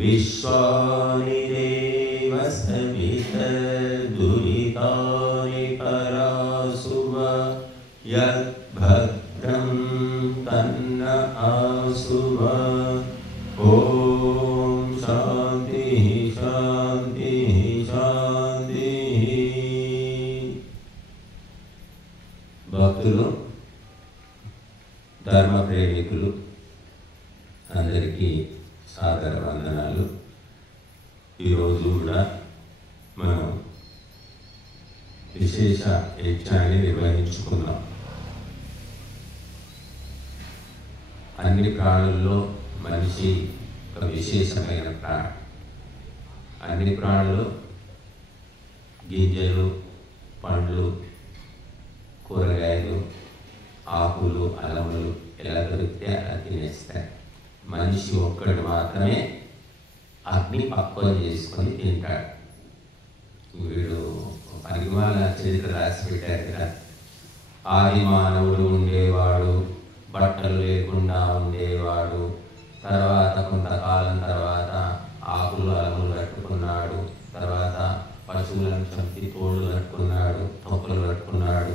విశ్వాని దేవ సవితర్దురితాని పరాశువ యద్భద్రం తన్న ఆశువ. ఓం శాంతి శాంతి శాంతి. భక్తులు, ధర్మ ప్రేమికులు అందరికీ సాదర వందనాలు. ఈరోజు కూడా మనం విశేష యజ్ఞాన్ని నిర్వహించుకున్నాం. అన్ని ప్రాణుల్లో మనిషి ఒక విశేషమైన ప్రాణం. అన్ని ప్రాణులు గింజలు, పండ్లు, కూరగాయలు, ఆకులు, అలములు ఎలా దొరికితే అలా తినేస్తాయి. మనిషి ఒక్కడు మాత్రమే అగ్ని పక్వం చేసుకొని తింటాడు. వీడు పరిమాణ చరిత్ర రాసి పెట్టారు కదా. ఆది మానవుడు ఉండేవాడు, బట్టలు లేకుండా ఉండేవాడు. తర్వాత కొంతకాలం తర్వాత ఆకులు అలములు కట్టుకున్నాడు. తర్వాత పశువులను చంపి తోళ్ళు కట్టుకున్నాడు, తొక్కలు కట్టుకున్నాడు.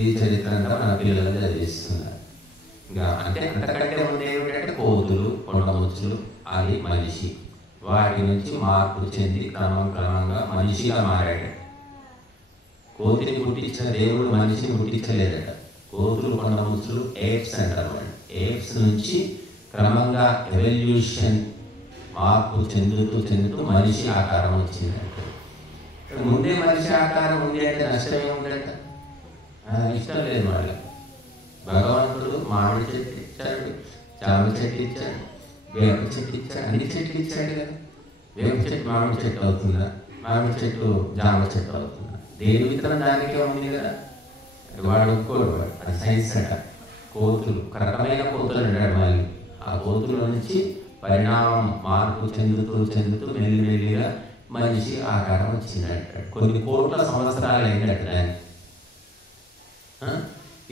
ఈ చరిత్ర అంతా మన పిల్లలు చదివిస్తున్నారు. ఇంకా అంటే అంతకంటే ముందు ఏమిటంటే కోతులు, కొండముచ్చులు, అది మనిషి. వాటి నుంచి మార్పు చెంది క్రమంగా మనిషిగా మారాడు. కోతిని పుట్టించిన దేవుడు మనిషిని పుట్టించలేదట. కోతులు, కొండముచ్చులు ఏప్స్ అంటారు. ఏప్స్ నుంచి క్రమంగా ఎవల్యూషన్ మార్పు చెందుతూ మనిషి ఆకారం వచ్చిందంట. ముందే మనిషి ఆకారం ఉంది అంటే నష్టం ఏముందంట? ఇష్టం లేదు వాళ్ళ. భగవంతుడు మామిడి చెట్టు ఇచ్చాడు, జామ చెట్టు ఇచ్చాడు, వేప చెట్టు ఇచ్చాడు, అన్ని చెట్లు ఇచ్చాడు కదా. వేప చెట్టు మామిడి చెట్టు అవుతుందా? మామిడి చెట్టు జామ చెట్టు అవుతుందా? దేని విత్తనం దానికే ఉంది కదా. వాడు ఒప్పుకోడు. అది సైన్స్ అట. కోతులు, ఒక రకమైన కోతులు అంటాడు. మళ్ళీ ఆ కోతుల నుంచి పరిణామం మార్పు చెందుతూ మెల్లిగా మనిషి ఆకారం వచ్చిందంటాడు. కొన్ని కోట్ల సంవత్సరాలు అయిందట దాన్ని.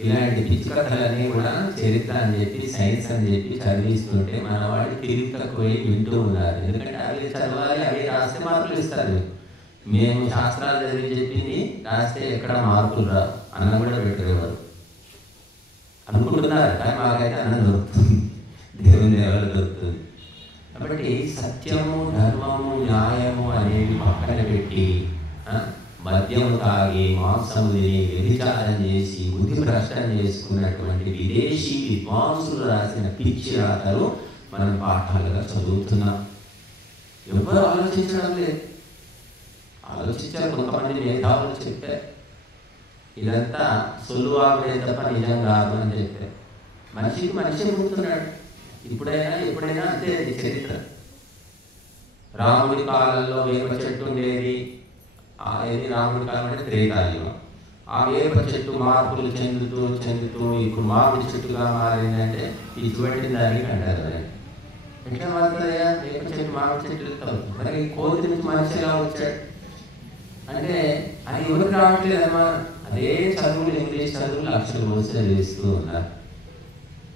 ఇలాంటి పిచ్చి కథలన్నీ కూడా చరిత్ర అని చెప్పి, సైన్స్ అని చెప్పి చదివిస్తుంటే మన వాళ్ళు తిరిగి తక్కువై వింటూ ఉన్నారు. ఎందుకంటే అవి చదవాలి, అవి రాస్తే మార్కులు ఇస్తారు. మేము శాస్త్రాలు చదివి చెప్పింది రాస్తే ఎక్కడ మార్కులు రా అన్నం కూడా పెట్టేవారు అనుకుంటున్నారు. కానీ మాకైతే అన్నం దొరుకుతుంది, దేవుని ఎవరు దొరుకుతుంది. కాబట్టి సత్యము, ధర్మము, న్యాయము అనేవి పక్కన పెట్టి మద్యం తాగి, మాంసము తిని, వ్యభిచారం చేసి, బుద్ధి భ్రష్టం చేసుకున్నటువంటి విదేశీ విద్వాంసులు రాసిన పిచ్చి రాతలు మనం పాఠాలుగా చదువుతున్నాం. ఎవరు ఆలోచించడం లేదు. ఆలోచించారు కొంతమంది మేధావులు చెప్పారు. ఇదంతా సొల్లువాగుడే తప్ప నిజం కాదు అని చెప్పారు. మనిషికి మనిషి పుడుతున్నాడు. ఎప్పుడైనా అంతే. అది చరిత్ర. రాముడి కాలంలో వేప చెట్టు ఉండేది. ఏది రాముడి కాలం అంటే త్రేతాయుగం. ఆ వేప చెట్టు మార్పులు చెందుతూ ఇప్పుడు మామిడి చెట్టుగా మారిందంటే ఇటువంటి దానికి అంటారు. ఎట్లా మారుతుందయ్యా వేప చెట్టు మామిడి చెట్టు? మరి కోతి నుంచి మనిషిగా వచ్చాడు అంటే అది ఎవరికి రావట్లేదమ్మా. అదే చదువులు, ఇంగ్లీష్ చదువులు లక్షలు వచ్చి చదివిస్తూ ఉన్నారు.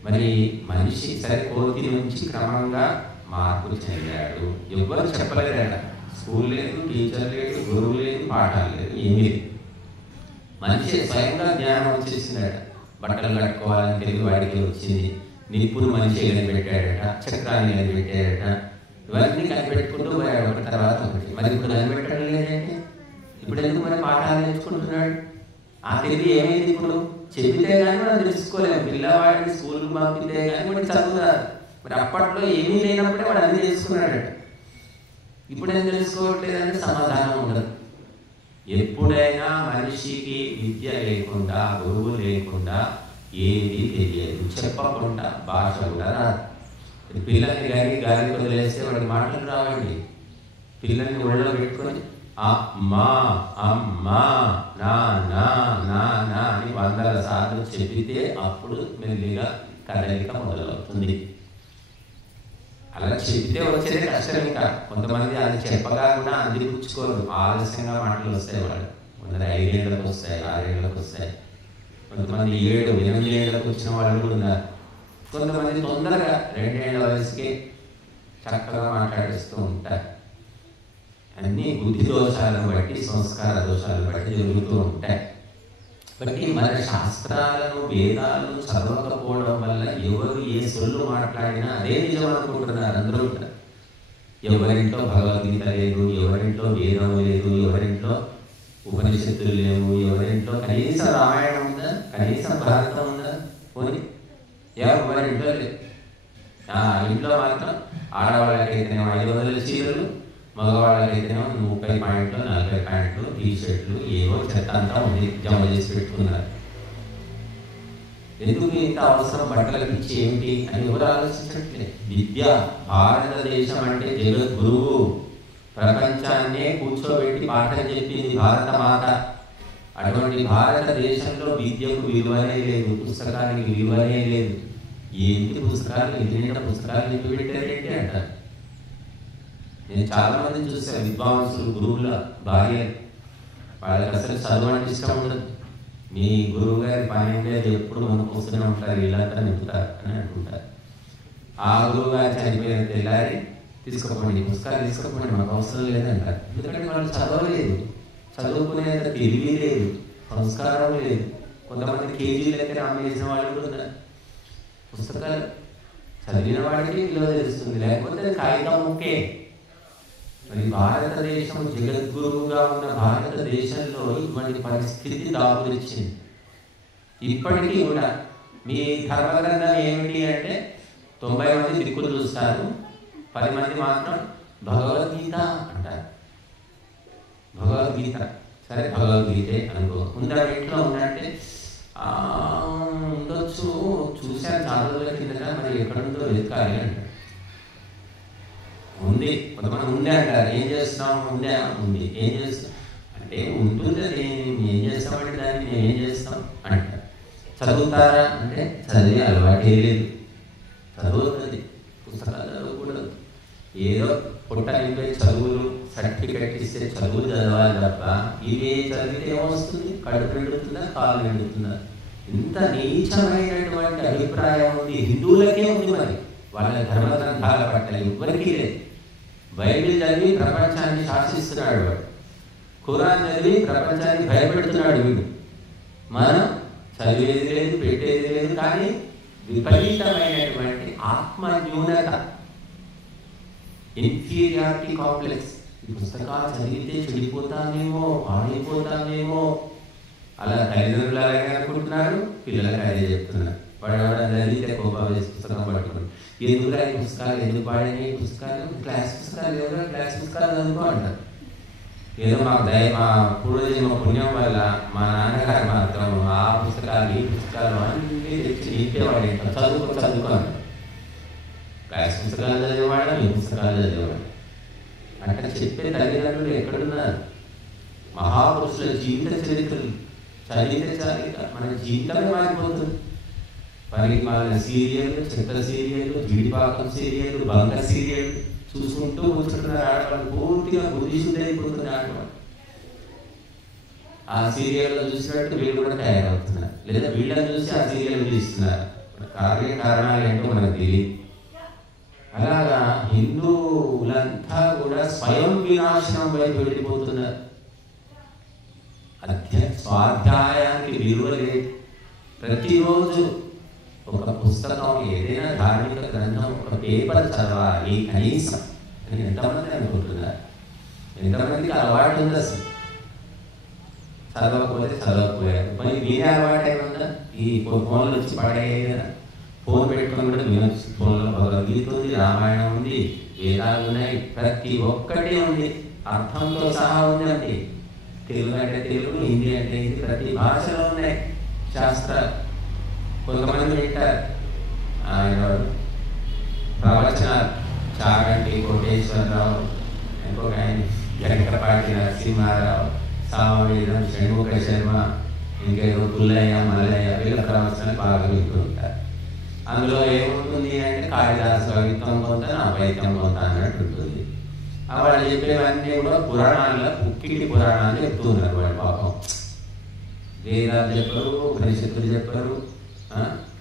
మరి మనిషి సరే కోతి నుంచి క్రమంగా మార్పు చెందాడు. ఎవరు చెప్పలేదట. స్కూల్ లేదు, టీచర్ లేదు, గురువు లేదు, పాఠాలు లేదు, ఏమీ లేదు. మనిషి స్వయంగా జ్ఞానం వచ్చేసిందట. బట్టలు కట్టుకోవాలని తెలివి వాడికి వచ్చింది. నిప్పును మనిషి కనిపెట్టాడట, చక్రాన్ని కనిపెట్టాడట. ఇవన్నీ కనిపెట్టుకుంటూ పోయాడు ఒకటి తర్వాత ఒకటి. మరి ఇప్పుడు కనిపెట్టడం లేదంటే ఇప్పుడు ఎందుకు మరి పాఠాలు నేర్చుకుంటున్నాడు? ఆ తెలివి ఏమైంది? ఇప్పుడు చెబితే కానీ మనం తెలుసుకోలేము. పిల్లవాడిని స్కూల్కి పంపితే కానీ వాడికి చదువుతారు. మరి అప్పట్లో ఏమీ లేనప్పుడే వాడు అన్నీ తెలుసుకున్నాడట. ఇప్పుడు ఏం తెలుసుకోవట్లేదంటే సమాధానం ఉండదు. ఎప్పుడైనా మనిషికి విద్య లేకుండా, గురువు లేకుండా ఏది తెలియదు. చెప్పకుండా భాష కూడా రాదు. పిల్లల్ని గాలికి వదిలేస్తే వాడికి మాటలు రావండి. పిల్లల్ని ఒళ్ళో పెట్టుకొని అమ్మా అమ్మా నాన్న నాన్న అని 100 సార్లు చెప్పితే అప్పుడు మెల్లిగా కదలిక మొదలవుతుంది. అలా చెప్తే వచ్చేదే కష్టం. ఇంకా కొంతమంది అది చెప్పగా కూడా అందిపుచ్చుకోరు. ఆలస్యంగా మాటలు వస్తాయి. వాళ్ళు 5 ఏళ్ళకు వస్తాయి, 6 ఏళ్ళకు వస్తాయి. కొంతమంది 7, 8 ఏళ్ళకు వచ్చిన వాళ్ళు కూడా ఉన్నారు. కొంతమంది తొందరగా 2 ఏళ్ల వయసుకే చక్కగా మాట్లాడిస్తూ ఉంటారు. అన్నీ బుద్ధి దోషాలను బట్టి, సంస్కార దోషాలను బట్టి జరుగుతూ ఉంటాయి. బట్టి మన శాస్త్రాలను, వేదాలను చదవకపోవడం వల్ల ఎవరు ఏ సొల్లు మాట్లాడినా అదే నిజం అనుకుంటున్నారు అందరూ. ఎవరింట్లో భగవద్గీత లేదు, ఎవరింట్లో వేదం లేదు, ఎవరింట్లో ఉపనిషత్తులు లేవు, ఎవరింట్లో కనీసం రామాయణం ఉందా, కనీసం భారతం ఉందా? పోనీ ఎవరింట్లో లేదు. ఇంట్లో మాత్రం ఆడవాళ్ళకైతేనేమో 500 చీరలు, మగవాళ్ళకైతేనేమో 30 పాయింట్లు, 40 ప్యాంట్లు, టీషర్ట్లు, ఏవో చెత్త అంతా ఉంది, జమ చేసి పెట్టుకున్నారు. ఎందుకు ఇంత అవసరం బట్టల పిచ్చి ఏమిటి అని ఎవరు ఆలోచించట్లేదు. విద్య, భారతదేశం అంటే జగద్గురువు, ప్రపంచాన్నే కూర్చోబెట్టి పాఠం చెప్పింది భారత మాత. అటువంటి భారతదేశంలో విద్యకు విలువనే లేదు, పుస్తకానికి విలువనే లేదు. ఏంటి పుస్తకాలు, ఎన్ని పుస్తకాలు నింపి పెట్టారేంటి అంటారు. నేను చాలా మందిని చూసాను, విద్వాంసులు, గురువుల భార్య, వాళ్ళకి అసలు చదువు అంటే ఇష్టం ఉండదు. మీ గురువు గారి పని ఉండేది ఎప్పుడు మనకు వస్తూనే ఉంటారు, వీళ్ళంతా నింపుతారు అని అనుకుంటారు. ఆ గురువు గారు చనిపోయిన తెల్లారి తీసుకోపోండి, పుస్తకాలు తీసుకోపోండి, మాకు అవసరం లేదంటారు. ఎందుకంటే వాళ్ళు చదవలేదు, చదువుకునేంత తెలివి లేదు, సంస్కారం లేదు. కొంతమంది కేజీల దగ్గర అమ్మేసిన వాళ్ళు కూడా ఉన్నారు. పుస్తకాలు చదివిన వాడికి విలువ తెలుస్తుంది, లేకపోతే కాగితం ముక్కే. మరి భారతదేశం జగద్గురువుగా ఉన్న భారతదేశంలో ఇటువంటి పరిస్థితి దాపురించింది. ఇప్పటికీ కూడా మీ ధర్మగ్రంథం ఏమిటి అంటే 90 మంది దిక్కులు చూస్తారు, 10 మంది మాత్రం భగవద్గీత అంటారు. భగవద్గీత సరే, భగవద్గీతే అనుకో. ఉందా ఇంట్లో ఉందంటే ఉండొచ్చు, చూశాను చాలా రోజుల కిందట, మరి ఎక్కడుందో వెతకాలి అంటారు. ఉంది, కొంతమంది ఉందే అంటారు. ఏం చేస్తున్నాం? ఉందే ఉంది, ఏం చేస్తాం అంటే ఉంటుంది, ఏం చేస్తామంటే దాన్ని మేము ఏం చేస్తాం అంటారు. చదువుతారా అంటే చదివే అలవాటే లేదు, చదువుతుంది, పుస్తకాలు చదవకూడదు. ఏదో పుట్ట నింపే చదువులు, సర్టిఫికెట్ ఇస్తే చదువులు చదవాలి తప్ప ఇవే చదివితే ఏమొస్తుంది? కడుపు నిండుతుందా, కాలు నిండుతుందా? ఇంత నీచమైనటువంటి అభిప్రాయం ఉంది, హిందువులకే ఉంది. మరి వాళ్ళ ధర్మ గ్రంథాల పట్ల ఎవరికీ లేదు. బైబిల్ చదివి ప్రపంచాన్ని శాసిస్తున్నాడు వాడు, ఖురాన్ చదివి ప్రపంచాన్ని భయపెడుతున్నాడు వీడు. మనం చదివేది లేదు, పెట్టేది లేదు, కానీ విపరీతమైనటువంటి ఆత్మ న్యూనత, ఇన్ఫీరియారిటీ కాంప్లెక్స్. ఈ పుస్తకాలు చదివితే చెడిపోతామేమో, పాడైపోతామేమో, అలా తల్లిదండ్రులు అలాగే అనుకుంటున్నారు, పిల్లలకి అదే చెప్తున్నారు. వాడు చదివితే కోపం వేసి పుస్తకం పట్టుకున్నాడు. ఎందుకు ఈ పుస్తకాలు, ఎందుకు పాడినాయి పుస్తకాలు? క్లాస్ పుస్తకాలు, ఎవరో క్లాస్ పుస్తకాలు చదువుకో అంటారు. ఏదో మా పూర్వజన్మ పుణ్యం వల్ల మా నాన్నగారు మాత్రం ఆ పుస్తకాలు, ఈ పుస్తకాలు అన్నీ తెచ్చి నింపేవాడు. ఏంటో చదువుకో అంటారు. క్లాస్ పుస్తకాలు చదివేవాడు, ఈ పుస్తకాలు చదివేవాడు అంటే చెప్పే తల్లిదండ్రులు ఎక్కడున్నారు? మహాపురుషుల జీవిత చరిత్రలు చదివితే చాలిక మన జీవితమే మారిపోతుంది. పనికి మాలిన సీరియళ్ళు, చెత్త సీరియళ్ళు, జీడిపాకం సీరియళ్ళు, బంగ సీరియళ్ళు చూసుకుంటూ కూర్చుంటున్నారు ఆడవాళ్ళు. పూర్తిగా బుద్ధిశుద్ధి అయిపోతుంది ఆడవాళ్ళు. ఆ సీరియల్లో చూసినట్టు వీళ్ళు కూడా తయారవుతున్నారు, లేదా వీళ్ళని చూసి ఆ సీరియల్ చూస్తున్నారు. కారణాలు ఏంటో మనకు తెలియదు. అలాగా హిందువులంతా కూడా స్వయం వినాశనం వైపు వెళ్ళిపోతున్నారు. స్వాధ్యాయానికి విలువ లేదు. ప్రతిరోజు ఒక పుస్తకం, ఏదైనా ధార్మిక గ్రంథం, ఒక పేపర్ చదవాలి కనీసం అని ఎంతమంది అనుకుంటున్నారు? ఎంతమందికి అలవాటు ఉంది? అసలు చదవకపోతే చదవకపోయారు. మరి మీరే అలవాటు ఏమన్నా? ఈ ఫోన్లు వచ్చి పడేదా? ఫోన్ పెట్టుకొని కూడా వినొచ్చు. ఫోన్లో భగవద్గీత ఉంది, రామాయణం ఉంది, వేదాలు ఉన్నాయి, ప్రతి ఒక్కటి ఉంది, అర్థంతో సహా ఉందండి. తెలుగు అంటే తెలుగు, హిందీ అంటే హిందీ, ప్రతి భాషలో ఉన్నాయి శాస్త్రాలు. కొంతమంది వింటారు ఆయన ప్రవచనాలు, చాగంటి కోటేశ్వరరావు, ఇంకొక ఆయన వెంకటపాటి నరసింహారావు, సామవేదం, షణ్ముఖ శర్మ, ఇంకేదో పుల్లయ్య, మల్లయ్య, వీళ్ళ ప్రవచనాలు బాగా వింటూ ఉంటారు. అందులో ఏముంటుంది అంటే కాళిదాసు కవిత్వం కొంత, నా పైత్యం కొంత అన్నట్టు ఉంటుంది. వాళ్ళు చెప్పేవన్నీ కూడా పురాణాల్లో పుక్కిటి పురాణాలు చెప్తున్నారు వాళ్ళు. పాపం వేదాలు చెప్పరు, ఉపనిషత్తులు చెప్పరు,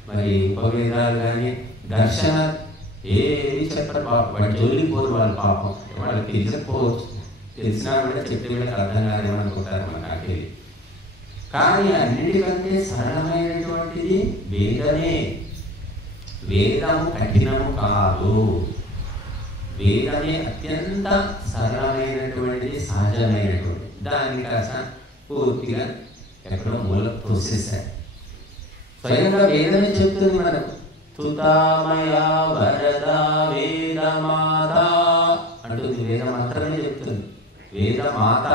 మరి ఉపవేదాలు కానీ దర్శన ఏది చెప్పరు పాపం, వాడి జోలికి పోరు వాళ్ళు పాపం. వాళ్ళకి తెలియకపోవచ్చు, తెలిసినా కూడా చెప్తే వీళ్ళకి అర్థం కాదేమనుకుంటారు మన నాకే. కానీ అన్నిటికంటే సరళమైనటువంటిది వేదమే. వేదము కఠినము కాదు, వేదమే అత్యంత సరళమైనటువంటిది, సహజమైనటువంటిది. దానికి అసలు పూర్తిగా ఎక్కడో మూల తోసేశారు. స్వయంగా వేదమే చెప్తుంది మనకు, తుతామయ వరద వేదమాత అంటుంది. వేద మాత్రమే చెప్తుంది. వేదమాత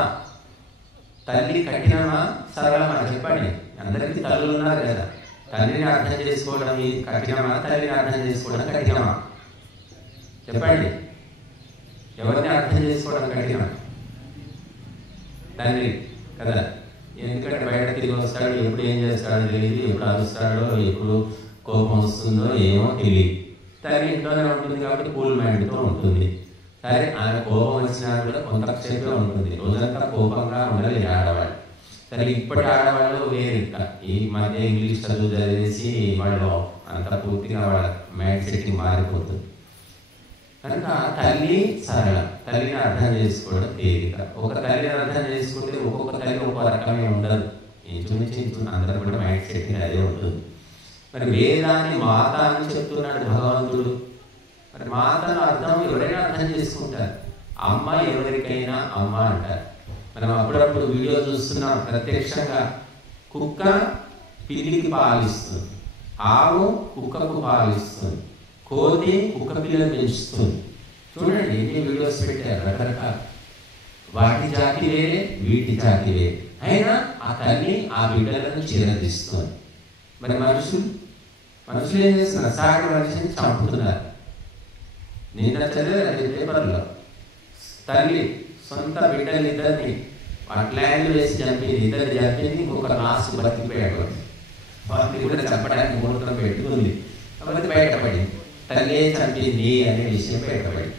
తల్లి కఠినమా సరళమా చెప్పండి. అందరికీ తల్లులు ఉన్నారు కదా. తల్లిని అర్థం చేసుకోవడం కఠినమా, తల్లిని అర్థం చేసుకోవడం కఠినమా చెప్పండి. ఎవరిని అర్థం చేసుకోవడం కఠినమా? తండ్రి కదా. ఎందుకంటే బయట తిరిగి వస్తాడు, ఎప్పుడు ఏం చేస్తాడో తెలియదు, ఎప్పుడు అరుస్తాడో, ఎప్పుడు కోపం వస్తుందో ఏమో తెలియదు. తల్లి ఇంట్లోనే ఉంటుంది కాబట్టి కూల్ మైండ్తో ఉంటుంది. సరే, ఆమె కోపం వచ్చినా కూడా కొంతసేపే ఉంటుంది, రోజంతా కోపంగా ఉండాలి ఆడవాళ్ళు. సరే, ఇప్పటి ఆడవాళ్ళు వేరు. ఈ మధ్య ఇంగ్లీష్ చదువు చదివేసి వాళ్ళు అంత పూర్తిగా వాళ్ళ మైండ్ సెట్టింగ్ మారిపోతుంది. కనుక తల్లి సరళ, తల్లిని అర్థం చేసుకోవడం తేలిక. ఒక తల్లిని అర్థం చేసుకుంటే ఒక్కొక్క తల్లి ఒక్కొక్క రకమే ఉండదు. ఇంచుమించు అందరూ కూడా మైండ్ సెట్టింగ్ అదే ఉంటుంది. మరి వేదాన్ని మాత అని చెప్తున్నాడు భగవంతుడు. మరి మాతను అర్థం ఎవరైనా అర్థం చేసుకుంటారు. అమ్మ ఎవరికైనా అమ్మ అంటారు. మనం అప్పుడప్పుడు వీడియో చూస్తున్నాం ప్రత్యక్షంగా. కుక్క పిల్లికి పాలిస్తుంది, ఆవు కుక్కకు పాలిస్తుంది, కోతి కుక్క పిల్లలు పెంచుతుంది. చూడండి, ఎన్ని వీడియోస్ పెట్టారు రకరకాల. వాటి జాతి వేరే, వీటి జాతి వేరే, అయినా ఆ తల్లి ఆ బిడ్డలను చిరదిస్తుంది. మరి మనుషులు ఏం చేస్తున్నారు? సాటి మనిషిని చంపుతున్నారు. నిన్న చదివారు పేపర్లో, తల్లి సొంత బిడ్డలు ఇద్దరిని ల్యాండ్ వేసి చంపింది, ఇద్దరు చంపింది, ఇంకొక రాసు బతికిపోయాడు. వాటిని కూడా చంపడానికి ముహూర్తం పెట్టుకుంది, కాబట్టి బయటపడింది. తల్లి చంపింది అనే విషయం బయటపడింది.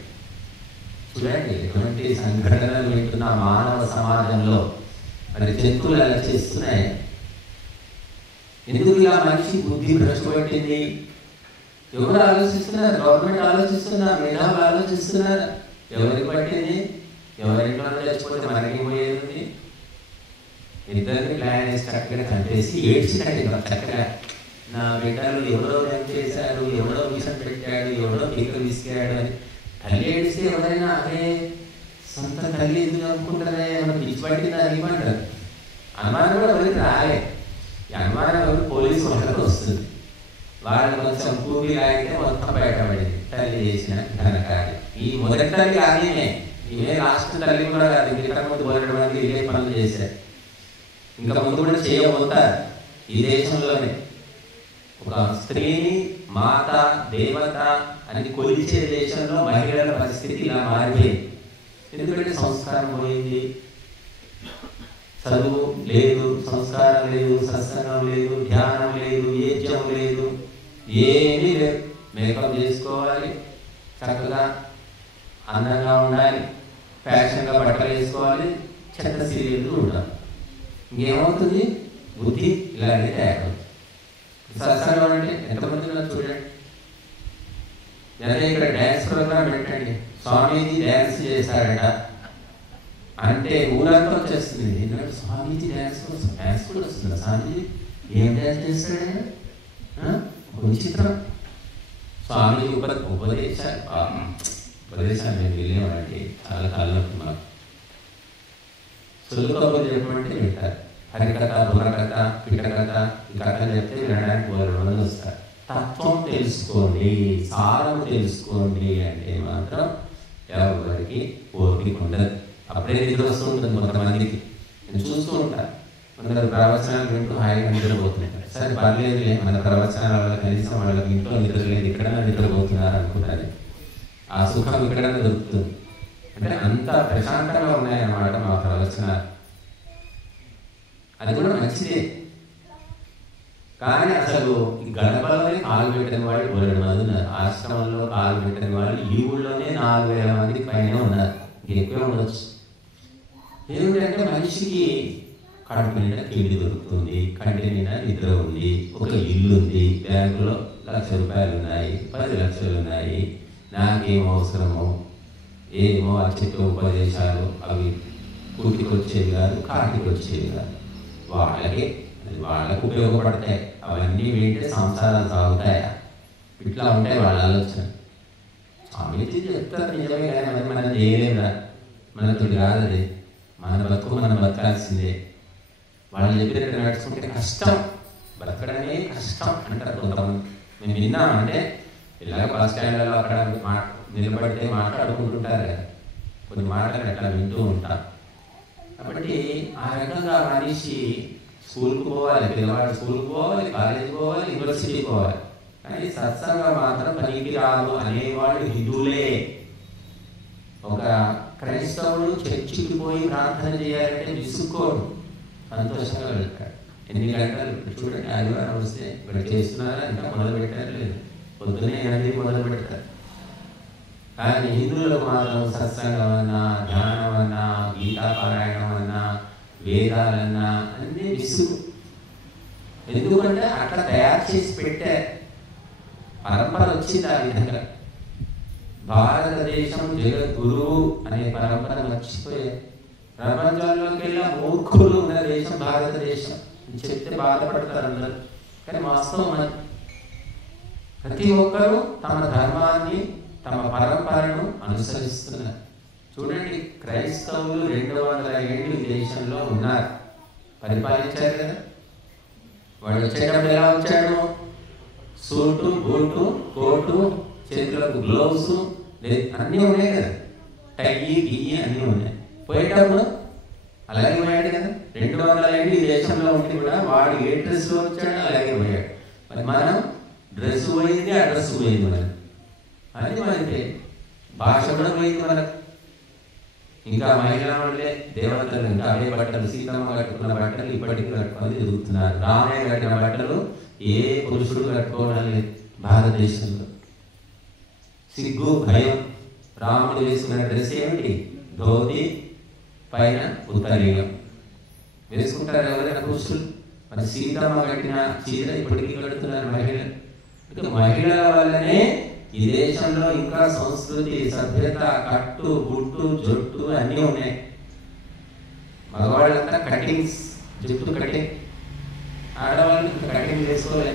చూడండి ఎటువంటి సంఘటనలు వింటున్న మానవ సమాజంలో. మరి జంతువులు అలా చేస్తున్నాయి. ఎందుకు ఇలా మనిషి బుద్ధి భ్రష్టుపట్టింది? ఎవరు ఆలోచిస్తున్నారు? గవర్నమెంట్ ఆలోచిస్తున్నారు, మేధావులు ఆలోచిస్తున్నారు. ఎవరికి పట్టింది? ఎవరింట్లో చచ్చిపోతే మనకి పోయేది? ఇద్దరిని ప్లాన్ వేసి చక్కగా చంపేసి ఏడ్చినట్టు చక్కగా, నా బిడ్డలు ఎవరో ఏం చేశారు, ఎవరో విషం పెట్టాడు, ఎవరో పీక విసిగాడు అని. తల్లి ఏడిస్తే ఎవరైనా అదే సొంత తల్లి ఎందుకు అనుకుంటారే, మనం పిచ్చి పట్టింది అని ఇవ్వంటారు. అనుమానం కూడా ఎవరికి రాలే. ఈ అనుమానం ఎవరు పోలీసు వాళ్ళకి వస్తుంది. వాళ్ళు కొంచెం కూపీగా అయితే మొత్తం బయటపడింది తల్లి చేసిన ఘనకార్యం. ఈ మొదటి తల్లి ఆమెనే, ఇవే లాస్ట్ తల్లి కూడా కాదు. ఇంకా ముందు పోరాడు మంది ఇదే పనులు చేశారు, ఇంకా ముందు కూడా చేయబోతారు. ఈ దేశంలోనే ఒక స్త్రీని మాత, దేవత అని కొలిచే దేశంలో మహిళల పరిస్థితి ఇలా మారిపోయింది. ఎందుకంటే సంస్కారం పోయింది, చదువు లేదు, సంస్కారం లేదు, సత్సంగం లేదు, ధ్యానం లేదు, యజ్ఞం లేదు, ఏమీ లేదు. మేకప్ చేసుకోవాలి, చక్కగా అందంగా ఉండాలి, ఫ్యాషన్గా బట్టలు వేసుకోవాలి, చెత్త సీరియల్లు ఉండాలి. ఇంకేమవుతుంది? బుద్ధి ఇలాగే తయారవుతుంది. సత్సంగం అంటే ఎంతమంది ఉన్నారు చూడండి. అదే ఇక్కడ డ్యాన్స్ ప్రోగ్రామ్ పెట్టండి, స్వామీజీ డ్యాన్స్ చేశారట అంటే ఊరంతా వచ్చేస్తుంది. ఎందుకంటే స్వామీజీ డ్యాన్స్ కూడా వస్తుంది. స్వామీజీ ఏం డ్యాన్స్ చేస్తాడు? విచిత్రం. స్వామీజీ ఉపదేశాలు మేము వెళ్ళేవాడి చాలా కాలం మాకు. సులువు కబుర్లు చెప్పమంటే వింటారు. హరికథ, బుర్రకథ, పిట్టకథ, ఈ కథలు చెప్తే వినడానికి 200 వస్తారు. తత్వం తెలుసుకోండి, సారం తెలుసుకోండి అంటే మాత్రం ఎవరికి ఓపిక ఉండదు. అప్పుడే నిద్ర వస్తూ ఉంటుంది కొంతమందికి. నేను చూస్తూ ఉంటాను, కొందరు ప్రవచనాలు వింటూ హాయిగా నిద్రపోతున్నారు. సరే పర్లేదులే, మన ప్రవచనాల వల్ల కనీసం వాళ్ళకి ఇంట్లో నిద్ర లేదు, ఎక్కడైనా నిద్రపోతున్నారు అనుకుంటారు. ఆ సుఖం ఎక్కడైనా దొరుకుతుంది. అంటే అంత ప్రశాంతంగా ఉన్నాయన్నమాట మా ప్రవచనాలు. అది కూడా మంచిదే. కానీ అసలు ఈ గడపలోనే కాలు పెట్టిన వాళ్ళు 2 మంది ఉన్నారు. ఆశ్రమంలో కాలు పెట్టిన వాళ్ళు ఈ ఊళ్ళోనే 4000 మంది పైన ఉన్నారు, ఎక్కువే ఉండొచ్చు. ఏమిటంటే మనిషికి కడుపు నిండా తిండి దొరుకుతుంది, కంటి నిండా నిద్ర ఉంది, ఒక ఇల్లు ఉంది, బ్యాంకులో ₹1,00,000 ఉన్నాయి, 10 లక్షలు ఉన్నాయి, నాకేం అవసరము, ఏమో ఆ చెప్పే ఉపదేశాలు అవి కూటికి వచ్చేవి కాదు, కాటికి వచ్చేవి కాదు. వాళ్ళకు ఉపయోగపడతాయి, అవన్నీ వింటే సంసారాలు సాగుతాయా? ఇట్లా ఉంటాయి వాళ్ళ ఆలోచన. స్వామీజీ చెప్తారు నిజమే, కానీ మనం చేయలేదా? మనతో కాదు అది, మన బతుకు మనం బతకాల్సిందే. వాళ్ళు చెప్పినట్టు నడుచుకుంటే కష్టం, బతకడమే కష్టం అంటారు కొంతమంది. మేము విన్నామంటే ఇలాగ బస్ స్టాండ్లలో అక్కడ నిలబడితే మాట్లాడుకుంటుంటారు కదా, కొన్ని మాటలు అట్లా వింటూ ఉంటాం. కాబట్టి ఆ రకంగా మనిషి స్కూల్కి పోవాలి, పిల్లవాడు స్కూల్కి పోవాలి, కాలేజీకి పోవాలి, యూనివర్సిటీకి పోవాలి, కానీ సత్సంగం మాత్రం పనికి రాదు అనేవాడు హిందువులే. ఒక క్రైస్తవుడు చర్చికి పోయి ప్రార్థన చేయాలంటే విసుక్కోడు, సంతోషంగా వెళ్తాడు. ఎన్ని గంటలు చూడండి, ఆదివారం వస్తే ఇక్కడ చేస్తున్నారా, ఇంకా మొదలు పెట్టారు లేదు, పొద్దునే 8 మొదలు పెడతారు. కానీ హిందువులకు మాత్రం సత్సంగం అన్నా, ధ్యానం అన్నా, గీతాపారాయణం అన్నా, వేదాలన్నా అన్నీ విసుగు. ఎందుకంటే అట్లా తయారు చేసి పెట్టే పరంపర వచ్చింది ఆ విధంగా. భారతదేశం జగద్గురువు అనే పరంపర మర్చిపోయే, ప్రపంచంలోకి వెళ్ళి మూర్ఖులు ఉన్న దేశం భారతదేశం చెప్తే బాధపడతారు అందరూ. కానీ వాస్తవం అది. ప్రతి ఒక్కరూ తమ ధర్మాన్ని, తమ పరంపరను అనుసరిస్తున్నారు. చూడండి, క్రైస్తవులు 200 ఏళ్ళు ఈ దేశంలో ఉన్నారు, పరిపాలించారు కదా. వాడు వచ్చేటప్పుడు ఎలా వచ్చాడు? సూటు, బూటు, కోటు, చేతులకు గ్లోవ్స్ అన్నీ ఉన్నాయి కదా, టై గియ్యి అన్నీ ఉన్నాయి. పోయేటప్పుడు అలాగే పోయాడు కదా. 200 ఏళ్ళు ఈ దేశంలో ఉండి కూడా వాడు ఏ డ్రెస్లో వచ్చాడో అలాగే పోయాడు. మరి మనం డ్రెస్ పోయింది, ఆ డ్రెస్ పోయింది మనకు, అది మనకి భాష కూడా పోయింది మనకు. ఇంకా మహిళా వాళ్ళే దేవతలు ఇంకా అవే బట్టలు, సీతమ్మ కట్టుకున్న బట్టలు ఇప్పటికీ కట్టుకొని తిరుగుతున్నారు. రామయ్య కట్టిన బట్టలు ఏ పురుషుడు కట్టుకోవడం లేదు భారతదేశంలో. సిగ్గు, భయం. రాముడు వేసుకున్న డ్రెస్ ఏమిటి? ధోతి, పైన ఉత్తరీయం వేసుకుంటారు ఎవరైనా పురుషులు. మరి సీతమ్మ కట్టిన చీర ఇప్పటికీ కడుతున్నారు మహిళలు. ఇక మహిళల వల్లనే ఈ దేశంలో ఇంకా సంస్కృతి, సభ్యత, కట్టు, గుట్టు, జుట్టు అన్నీ ఉన్నాయి. మగవాళ్ళంతా కటింగ్స్, జుట్టు కటింగ్. ఆడవాళ్ళు కటింగ్ చేసుకోలే.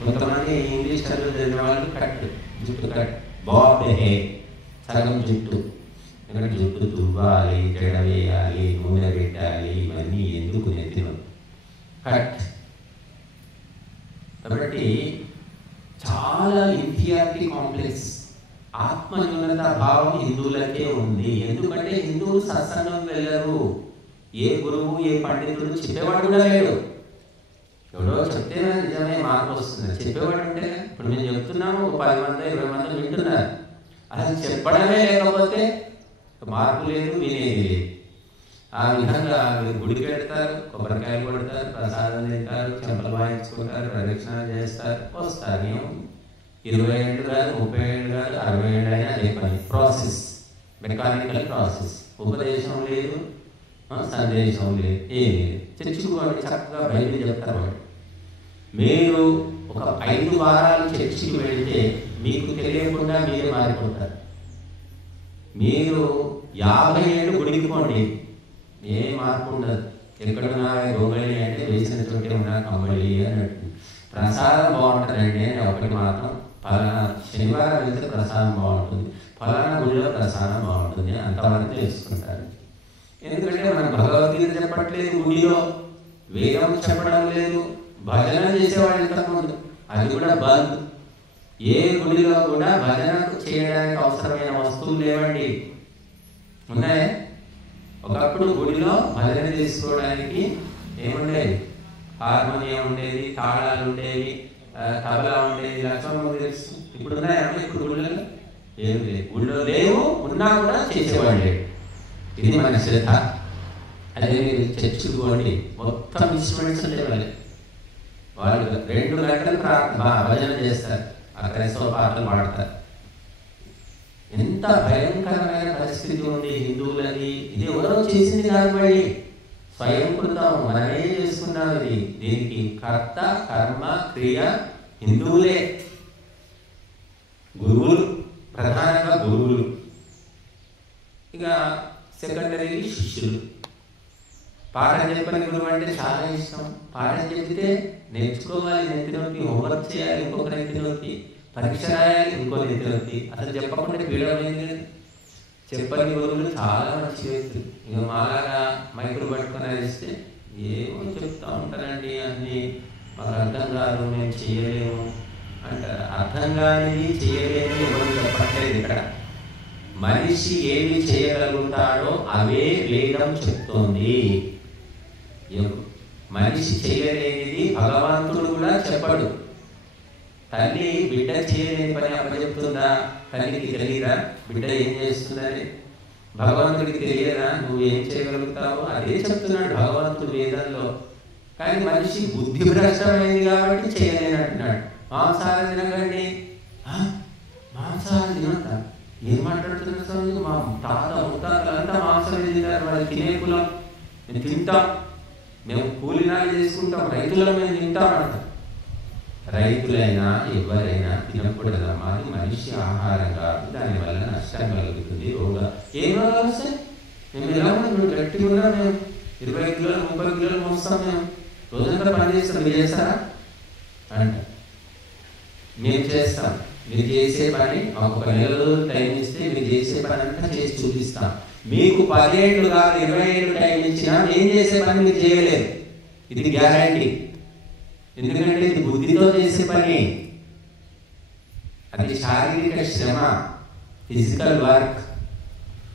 కొంతమంది ఇంగ్లీష్ చదువు చదివిన వాళ్ళు కట్, జుట్టు కట్, బాబ్ హెయిర్, సగం జుట్టు. ఎందుకంటే జుట్టు దువ్వాలి, జడ వేయాలి, నూనె పెట్టాలి, ఇవన్నీ ఎందుకు నెత్తిన కట్. కాబట్టి చాలా ఇన్ఫీరియారిటీ కాంప్లెక్స్, ఆత్మన్యూనత భావం హిందువులకే ఉంది. ఎందుకంటే హిందువులు సత్సంగం వెళ్ళరు. ఏ గురువు, ఏ పండితుడు చెప్పేవాడు కూడా లేడు. ఎవడో చెప్తే నిజమే మార్పు వస్తుంది, చెప్పేవాడు ఉంటే. ఇప్పుడు మేము చెప్తున్నాము, 10 మంది 20 మంది వింటున్నారు. అసలు చెప్పడమే లేకపోతే మార్పు లేదు, వినేది లేదు. ఆ విధంగా గుడికి వెళ్తారు, కొబ్బరికాయలు కొడతారు, ప్రసాదం తింటారు, చెంపలు వాయించుకుంటారు, ప్రదక్షిణ చేస్తారు, వస్తారు. 20 ఏళ్ళు కాదు, 30 ఏళ్ళు కాదు, 60 ఏళ్ళు అయినా అదే పని. Process, mechanical process. ఉపదేశం లేదు, సందేశం లేదు, ఏమి లేదు. చర్చికి వాడు చక్కగా బైబిల్ చెప్తారు. వాడు మీరు ఒక 5 వారాలు చర్చికి వెళితే మీకు తెలియకుండా మీరే మారిపోతారు. మీరు 50 ఏళ్ళు గుడికి పోండి, ఏ మార్పు ఉండదు. ఎక్కడున్నా గొంగళి అంటే వేసిన చోటే ఉన్నా కంబళి అన్నట్టు. ప్రసాదం బాగుంటుందండి అని ఒకటి మాత్రం, ఫలానా శనివారం వెళ్తే ప్రసాదం బాగుంటుంది, ఫలానా గుడిలో ప్రసాదం బాగుంటుంది, అంతవరకు తెలుసుకుంటారు. ఎందుకంటే మనం భగవద్గీత చెప్పట్లేదు గుడిలో, వేదం చెప్పడం లేదు, భజన చేసేవాడు ఇంతకుముందు, అది కూడా బంద్. ఏ గుడిలో కూడా భజన చేయడానికి అవసరమైన వస్తువులు లేవండి. ఉన్నాయా? ఒకప్పుడు గుడిలో భజన చేసుకోవడానికి ఏముండేది? హార్మోనియం ఉండేది, తాళాలు ఉండేవి, తబలా ఉండేది, లక్ష్మణ్ తెలుసు. ఇప్పుడు ఉన్నాయా? ఇప్పుడు గుళ్ళలో ఏం లేదు. గుళ్ళో లేవు, ఉన్నా కూడా చేసేవాడు లేడు. ఇది మన శ్రద్ధ. అదే మీరు చర్చికి పోండి, మొత్తం ఇన్స్ట్రుమెంట్స్ ఉండేవాళ్ళు. వాళ్ళు 2 గంటలు భజన చేస్తారు, ఆ క్రైస్తవ పాటలు పాడతారు. ఎంత భయంకరమైన పరిస్థితి ఉంది హిందువులది. ఇది ఎవరో చేసింది కాదు, మళ్ళీ స్వయంకృతం, మనమే చేసుకున్నాం. ఇది దీనికి కర్త కర్మ క్రియ హిందువులే, గురువులు, ప్రధానంగా గురువులు. ఇక సెకండరీ శిష్యులు. పాఠం చెప్పని గురువు అంటే చాలా ఇష్టం. పాఠం చెప్తే నేర్చుకోవాలి, నెత్తినొప్పి, హోంవర్క్ చేయాలి, ఇంకొక నెత్తినొప్పి, పరీక్ష రాయాలి, ఇంకో నెత్తినొప్పి. అసలు చెప్పకుండా పీడమైంది. చెప్పని గురువులు చాలా మంచి వ్యక్తులు. ఇక మాలాగా మైకులు పట్టుకొని ఇస్తే ఏమో చెప్తా ఉంటారండి, అన్నీ మాకు అర్థం కాదు, మేము చేయలేము అంటారు. అర్థం కానిది చేయలేని ఎవరు చెప్పట్లేదు ఇక్కడ. మనిషి ఏమి చేయగలుగుతాడో అవే వేదం చెప్తోంది. మనిషి చేయలేనిది భగవంతుడు కూడా చెప్పడు. తల్లి బిడ్డ చేయలేని పని అప్పచెప్తుందా? తల్లికి తెలియదా బిడ్డ ఏం చేస్తుందని? భగవంతుడికి తెలియదా నువ్వు ఏం చేయగలుగుతావో? అదే చెప్తున్నాడు భగవంతుడు వేదంలో. కానీ మనిషి బుద్ధి భ్రష్టమైంది కాబట్టి చేయలేనంటున్నాడు. మాంసాహారం తినకండి, మాంసాహారం తినంట. ఏం మాట్లాడుతున్నారు స్వామి? మా తాత ముత్తాతలంతా మాంసం తింటారు, వాళ్ళు తినే కులం, మేము తింటాం, మేము కూలినాలు చేసుకుంటాం, రైతులను మేము తింటాం అంటాం. రైతులైనా ఎవరైనా తినకూడదమ్మా, అది మనిషి ఆహారం కాదు, దానివల్ల నష్టం కలుగుతుంది. ఏం రోగాలు వస్తాయి? మేము ఎలా ఉన్నాం, గట్టిగా ఉన్నా, మేము 20 కిలోలు 30 కిలోలు మోస్తాం, మేము రోజంతా పని చేస్తాం, మీరు చేస్తారా అంట. మేము చేస్తాం, మీరు చేసే పని మాకు 10 నెలల రోజులు టైం ఇస్తే మీరు చేసే పని అంతా చేసి చూపిస్తాం. మీకు 10 ఏళ్ళు కాదు 20 ఏళ్ళు టైం ఇచ్చినా ఏం చేసే పని మీరు చేయలేరు, ఇది గ్యారంటీ. ఎందుకంటే ఇది బుద్ధితో చేసే పని, అది శారీరక శ్రమ, ఫిజికల్ వర్క్.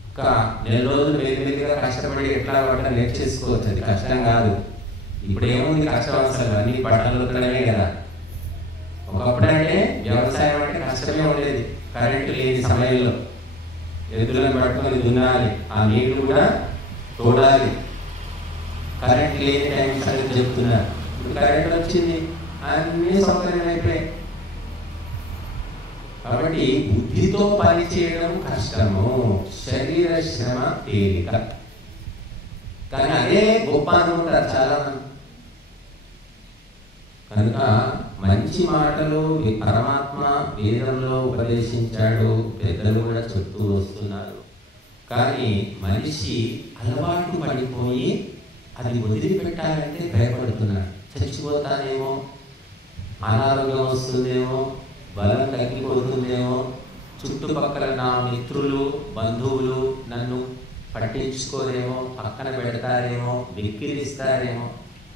ఒక 1 నెల రోజులు వేరువేరుగా కష్టపడి ఎట్లా పడ్డా నేర్చేసుకోవచ్చు, అది కష్టం కాదు. ఇప్పుడు ఏముంది కష్టం? అసలు అన్ని పట్టణాలు ఉండడమే కదా. ఒకప్పుడంటే వ్యవసాయం అంటే కష్టమే ఉండేది. కరెంటు లేని సమయంలో ఎద్దులను పట్టుకొని దున్నాలి, ఆ నీళ్లు కూడా తోడాలి. కరెంట్ లేని టైం సంగతి చెప్తున్నారు. ఇప్పుడు కరెంట్ వచ్చింది, అన్నీ సౌకర్యం అయిపోయాయి. కాబట్టి బుద్ధితో పని చేయడం కష్టము, శరీర శ్రమ తేలిక. కానీ అదే గొప్ప అనుకుంటారు చాలా మంది. కనుక మంచి మాటలు పరమాత్మ వేదంలో ఉపదేశించాడు, పెద్దలు కూడా చెప్తూ వస్తున్నారు. కానీ మనిషి అలవాటు పడిపోయి అది వదిలిపెట్టాలంటే భయపడుతున్నాడు. చచ్చిపోతానేమో, అనారోగ్యం వస్తుందేమో, బలం తగ్గిపోతుందేమో, చుట్టుపక్కల నా మిత్రులు బంధువులు నన్ను పట్టించుకోరేమో, పక్కన పెడతారేమో, వెక్కిరిస్తారేమో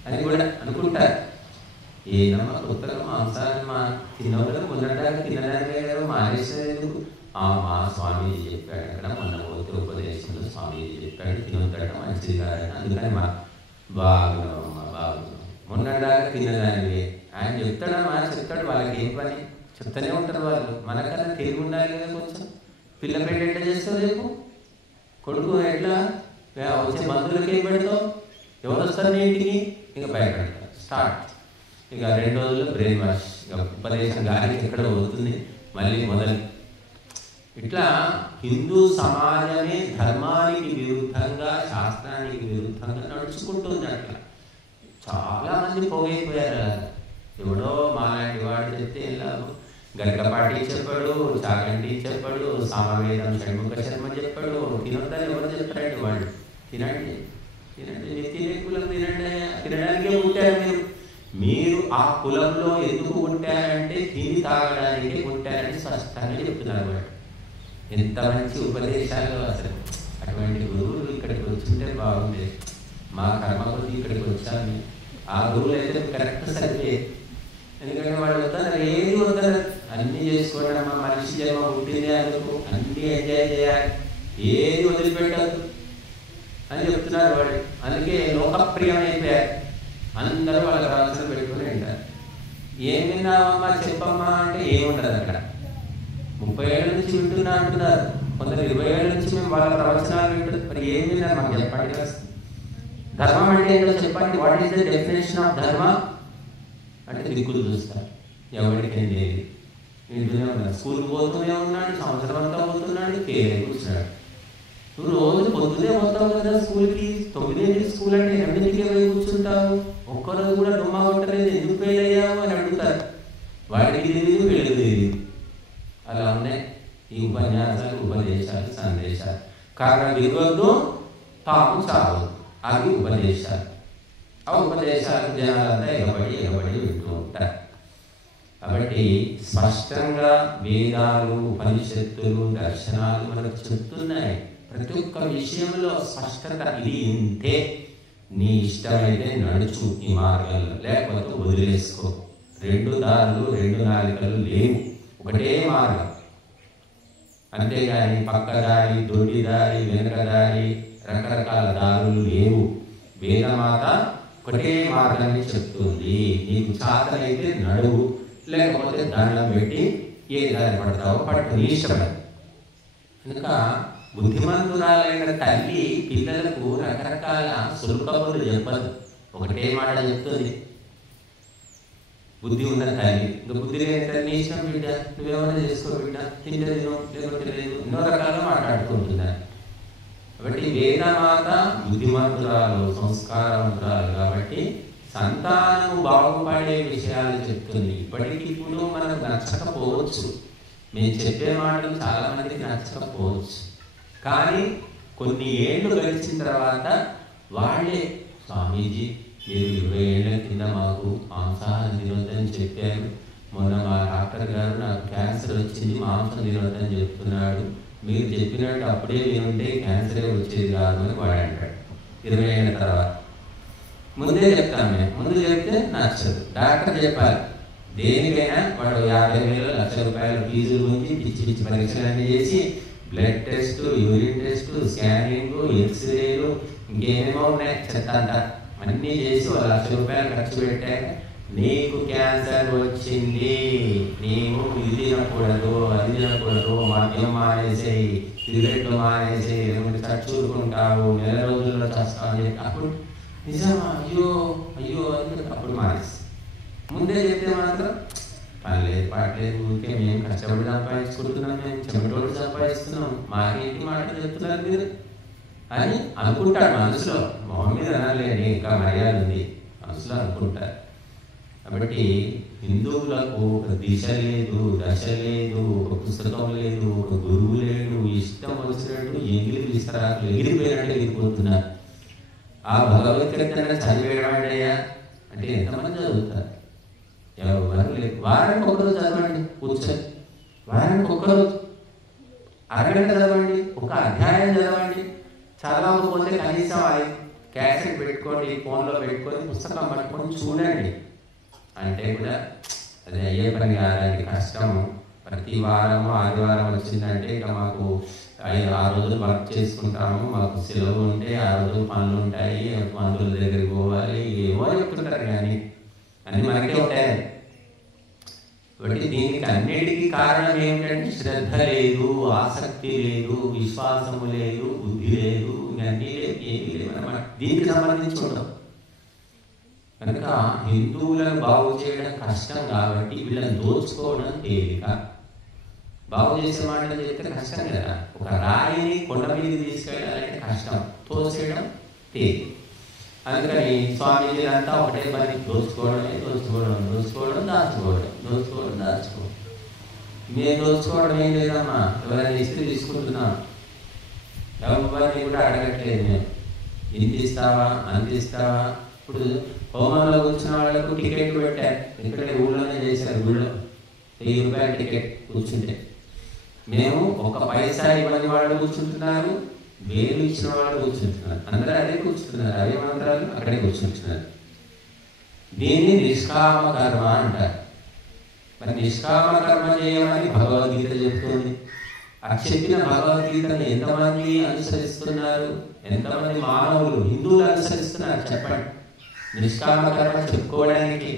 అని కూడా అనుకుంటారు. ఏదమ్మా కొత్తగా మాంసాన్ని మా తిన్నవాళ్ళు మొన్నటాగా తినడానికి మానేసేందుకు మా స్వామీజీ చెప్పాడు, అక్కడ మొన్న పోతే ఉపదేశంలో స్వామీజీ చెప్పాడు తినొద్దట మంచిది కాదని, అందుకని మా బాగున్నామమ్మా బాగున్నాం. మొన్నటాగా తినదానివి ఆయన చెప్తాడమ్మా, చెప్తాడు. వాళ్ళకి ఏం పని చెప్తూనే ఉంటారు వాళ్ళు. మనకన్నా తెలివి ఉండాలి కదా కొంచెం. పిల్ల పెళ్ళి ఎట్లా చేస్తావు చెప్పు, కొడుకు ఎట్లా వచ్చే బంధువులకి ఏం పెడతావు, ఎవరు వస్తారు నీ ఇంటికి, ఇక భయపడతారు స్టార్ట్. ఇక 2 రోజుల్లో బ్రెయిన్ వాష్, ఇక ఉపదేశం గాలికి ఎక్కడ పోతుంది మళ్ళీ మొదలు. ఇట్లా హిందూ సమాజమే ధర్మానికి విరుద్ధంగా, శాస్త్రానికి విరుద్ధంగా నడుచుకుంటుంది. అట్లా చాలా మంది పోగైపోయారు. ఎవడో మాలాంటి వాడు చెప్తే ఇలా గరికపాటి చెప్పాడు, చాగంటి చెప్పాడు, సామవేదం షణ్ముఖ శర్మ చెప్పాడు, తినొద్దని ఎవరు చెప్పారండి వాళ్ళు. తినండి తినండి, మీరు తినే కులం తినండి, తినడానికే పుట్టారు మీరు. మీరు ఆ కులంలో ఎందుకు ఉంటారంటే తిని తాగడానికి ఉంటారని స్పష్టంగా చెప్తున్నారు వాళ్ళు. ఎంత మంచి ఉపదేశాలు అసలు. అటువంటి గురువులు ఇక్కడికి వచ్చుంటే బాగుండేది. మా కర్మ కొద్ది ఇక్కడికి వచ్చాము. ఆ గురువులు అయితే కరెక్ట్ సరిపోయేది. ఎందుకంటే వాళ్ళు వద్దన్నారు, ఏది వద్దన్నారు, అన్నీ చేసుకోవడం. మనిషి జన్మ పుట్టింది అందుకు, అన్నీ ఎంజాయ్ చేయాలి, ఏది వదిలిపెట్టద్దు అని చెప్తున్నారు వాళ్ళు. అందుకే లోకప్రియం అయిపోయారు. అందరూ వాళ్ళ రావాల్సిన పెట్టుకుని ఉంటారు. ఏం విన్నావమ్మా చెప్పమ్మా అంటే ఏముండదు అక్కడ. 30 ఏళ్ళ నుంచి వింటున్నా అంటున్నారు, కొందరు 20 ఏళ్ళ నుంచి మేము వాళ్ళ ప్రవచనాలు వింటున్నారు. మరి ఏం విన్నారు మాకు చెప్పండి. ధర్మం అంటే ఏంటో చెప్పండి. What is the definition of ధర్మ అంటే దిక్కులు చూస్తారు, ఎవరికి ఏం లేదు. వింటూనే ఉన్నారు, స్కూల్కి పోతూనే ఉన్నాడు, సంవత్సరం అంతా పోతున్నాడు, కేరే కూర్చున్నాడు. నువ్వు రోజు పొద్దునే పోతావు కదా స్కూల్కి, 9 స్కూల్ అంటే 8కే పోయి కూర్చుంటావు, ఒక్కరోజు కూడా డుమ్మా కొట్టలేదు, ఎందుకు ఫెయిల్ అయ్యావు అని అడుగుతారు. వాడికి తెలియదు, వీళ్ళకి తెలియదు. అలా ఉన్నాయి ఈ ఉపన్యాసాలు, ఉపదేశాలు, సందేశాలు. కారణం ఇవ్వద్దు, తాము చావద్దు, అవి ఉపదేశాలు. ఆ ఉపదేశాలు జనాలంతా ఎగబడి వింటూ ఉంటారు. కాబట్టి స్పష్టంగా వేదాలు, ఉపనిషత్తులు, దర్శనాలు మనకు చెప్తున్నాయి. ప్రతి ఒక్క విషయంలో స్పష్టత, ఇది ఇంతే, నీ ఇష్టమైతే నడుచు ఈ మార్గంలో, లేకపోతే వదిలేసుకో. 2 దారులు, 2 నాలికలు లేవు, ఒకటే మార్గం. అంతేగాని పక్క దారి, దొడ్డి దారి, వెనుక దారి, రకరకాల దారులు లేవు. వేదమాత ఒకటే మార్గాన్ని చెప్తుంది. నీకు చాతనైతే నడువు, లేకపోతే దండం పెట్టి ఏ దారి పడతావో పట్టు, నీ ఇష్టపడి. కనుక బుద్ధిమంతురాలైన తల్లి పిల్లలకు రకరకాల సులుకబులు చెప్పదు, ఒకటే మాట చెప్తుంది. బుద్ధి ఉన్న తల్లి, ఇంకా బుద్ధి లేని తల్లి, నీ ఇష్టం బిడ్డ, నువ్వేమైనా చేసుకో బిడ్డ, తింటే తిను, లేకపోతే లేదు, ఎన్నో రకాలుగా మాట్లాడుకుంటున్నారు. కాబట్టి వేదమాత బుద్ధిమంతురాలు, సంస్కారవంతురాలు. కాబట్టి సంతానము బాగుపడే విషయాలు చెప్తుంది. ఇప్పటికి ఇప్పుడు మనకు నచ్చకపోవచ్చు, మేము చెప్పే మాటలు చాలా మందికి నచ్చకపోవచ్చు. కానీ కొన్ని ఏళ్ళు గడిచిన తర్వాత వాళ్ళే, స్వామీజీ మీరు 20 ఏళ్ల కింద మాకు మాంసాహారం తినొద్దని చెప్పారు, మొన్న మా డాక్టర్ గారు నాకు క్యాన్సర్ వచ్చింది, మాంసం తినొద్దని చెప్తున్నాడు, మీరు చెప్పినట్టు అప్పుడే వినుంటే క్యాన్సరే వచ్చేది కాదు అని వాడు అంటాడు. 20 ఏళ్ళ తర్వాత ముందే చెప్తాను మేము, ముందు చెప్తే నచ్చదు. డాక్టర్ చెప్పాలి, దేనికైనా వాడు 50,000 లక్ష రూపాయల ఫీజుల గురించి పిచ్చి పిచ్చి పరీక్షలన్నీ చేసి, blood test, urine test, scanning, ఎక్స్రేలు, ఇంకేమేమో ఉన్నాయి చెత్త అంతా, అన్నీ చేసి 1 లక్ష రూపాయలు ఖర్చు పెట్టాక నీకు క్యాన్సర్ వచ్చింది, నీవు ఇది తినకూడదు, అది తినకూడదు, మద్యం మానేసేయి, సిగరెట్లు మానేసేయి, చచ్చుకుంటావు, 1 రోజుల్లో చస్తావు అని చెప్పి, అప్పుడు నిజమా, అయ్యో అయ్యో అని అప్పుడు మానేసి. ముందే చెప్తే మాత్రం పనిలేదు పాటలేదు, ఊరికే మేము కష్టపడి సంపాదించుకుంటున్నాం, మేము చెమటోడు సంపాదిస్తున్నాం, మాకేంటి మాటలు చెప్తున్నారు మీరు అని అనుకుంటాడు మనసులో. మొహం మీద అనలేని, ఇంకా మర్యాద ఉంది, మనసులో అనుకుంటారు. కాబట్టి హిందువులకు ఒక దిశ లేదు, దశ లేదు, ఒక పుస్తకం లేదు, ఒక గురువు లేడు, ఇష్టం వచ్చినట్టు ఎగిరి విస్తరాకులు ఎగిరిపోయినట్టు ఎగిరిపోతున్నారు. ఆ భగవద్గీత చదివేయడమయ్యా అంటే ఎంతమంది చదువుతారు? ఎవరు లేదు. వారానికి ఒకరోజు చదవండి కూర్చొని, వారానికి ఒక్కరోజు అరగంట చదవండి, ఒక అధ్యాయం చదవండి. చదవకపోతే కనీసం క్యాసెట్ పెట్టుకోండి, ఫోన్లో పెట్టుకొని పుస్తకం పట్టుకొని చూడండి. అంటే కూడా అది అయ్యే పని కాదండి, కష్టము. ప్రతి వారము ఆదివారం వచ్చిందంటే ఇక మాకు 6 రోజులు వర్క్ చేసుకుంటాము, మాకు సెలవు ఉంటే 6 రోజులు పనులు ఉంటాయి, మందుల దగ్గరికి పోవాలి, ఏమో చెప్తుంటారు కానీ అన్నీ మనకే ఉంటాయి. కాబట్టి దీనికి అన్నిటికీ కారణం ఏమిటంటే శ్రద్ధ లేదు, ఆసక్తి లేదు, విశ్వాసము లేదు, బుద్ధి లేదు, ఇవన్నీ లేదు, ఏమీ లేవు అన్నమాట. దీనికి సంబంధించి ఉండవు. కనుక హిందువులను బాగు చేయడం కష్టం కాబట్టి వీళ్ళని దోచుకోవడం తేలిక. బాగు చేసే మాటలు చెప్తే కష్టం కదా. ఒక రాయిని కొండ మీద తీసుకెళ్ళాలంటే కష్టం, తోసేయడం తేలిక. అందుకని స్వామీజీలంతా ఒకటే పని, దోచుకోవడమే, దోచుకోవడం, దోచుకోవడం, దాచుకోవడం, దోచుకోవడం, దాచుకోవడం. మేము దోచుకోవడం ఏం లేదమ్మా, ఎవరైనా ఇస్త్రీ తీసుకుంటున్నాం, ఎవరిని కూడా అడగట్లేదు మేము, ఇంత ఇస్తావా, అంత ఇస్తావా. ఇప్పుడు హోమంలో కూర్చున్న వాళ్ళకు టికెట్ పెట్టారు, ఇక్కడ ఊళ్ళోనే చేశారు, ఊళ్ళో 1000 రూపాయల టికెట్ కూర్చుంటే. మేము 1 పైసా ఇవ్వని వాళ్ళు కూర్చుంటున్నారు, 1000 ఇచ్చిన వాళ్ళు కూర్చుంటున్నారు, అందరూ అదే కూర్చుంటున్నారు, అదే మంత్రాలు అక్కడే కూర్చుంటున్నారు. దీన్ని నిష్కామ కర్మ అంటారు. మరి నిష్కామ కర్మ చేయమని భగవద్గీత చెప్తుంది. ఆ చెప్పిన భగవద్గీతను ఎంతమంది అనుసరిస్తున్నారు? ఎంతమంది మానవులు, హిందువులు అనుసరిస్తున్నారు చెప్పండి నిష్కామ కర్మ చెప్పుకోవడానికి?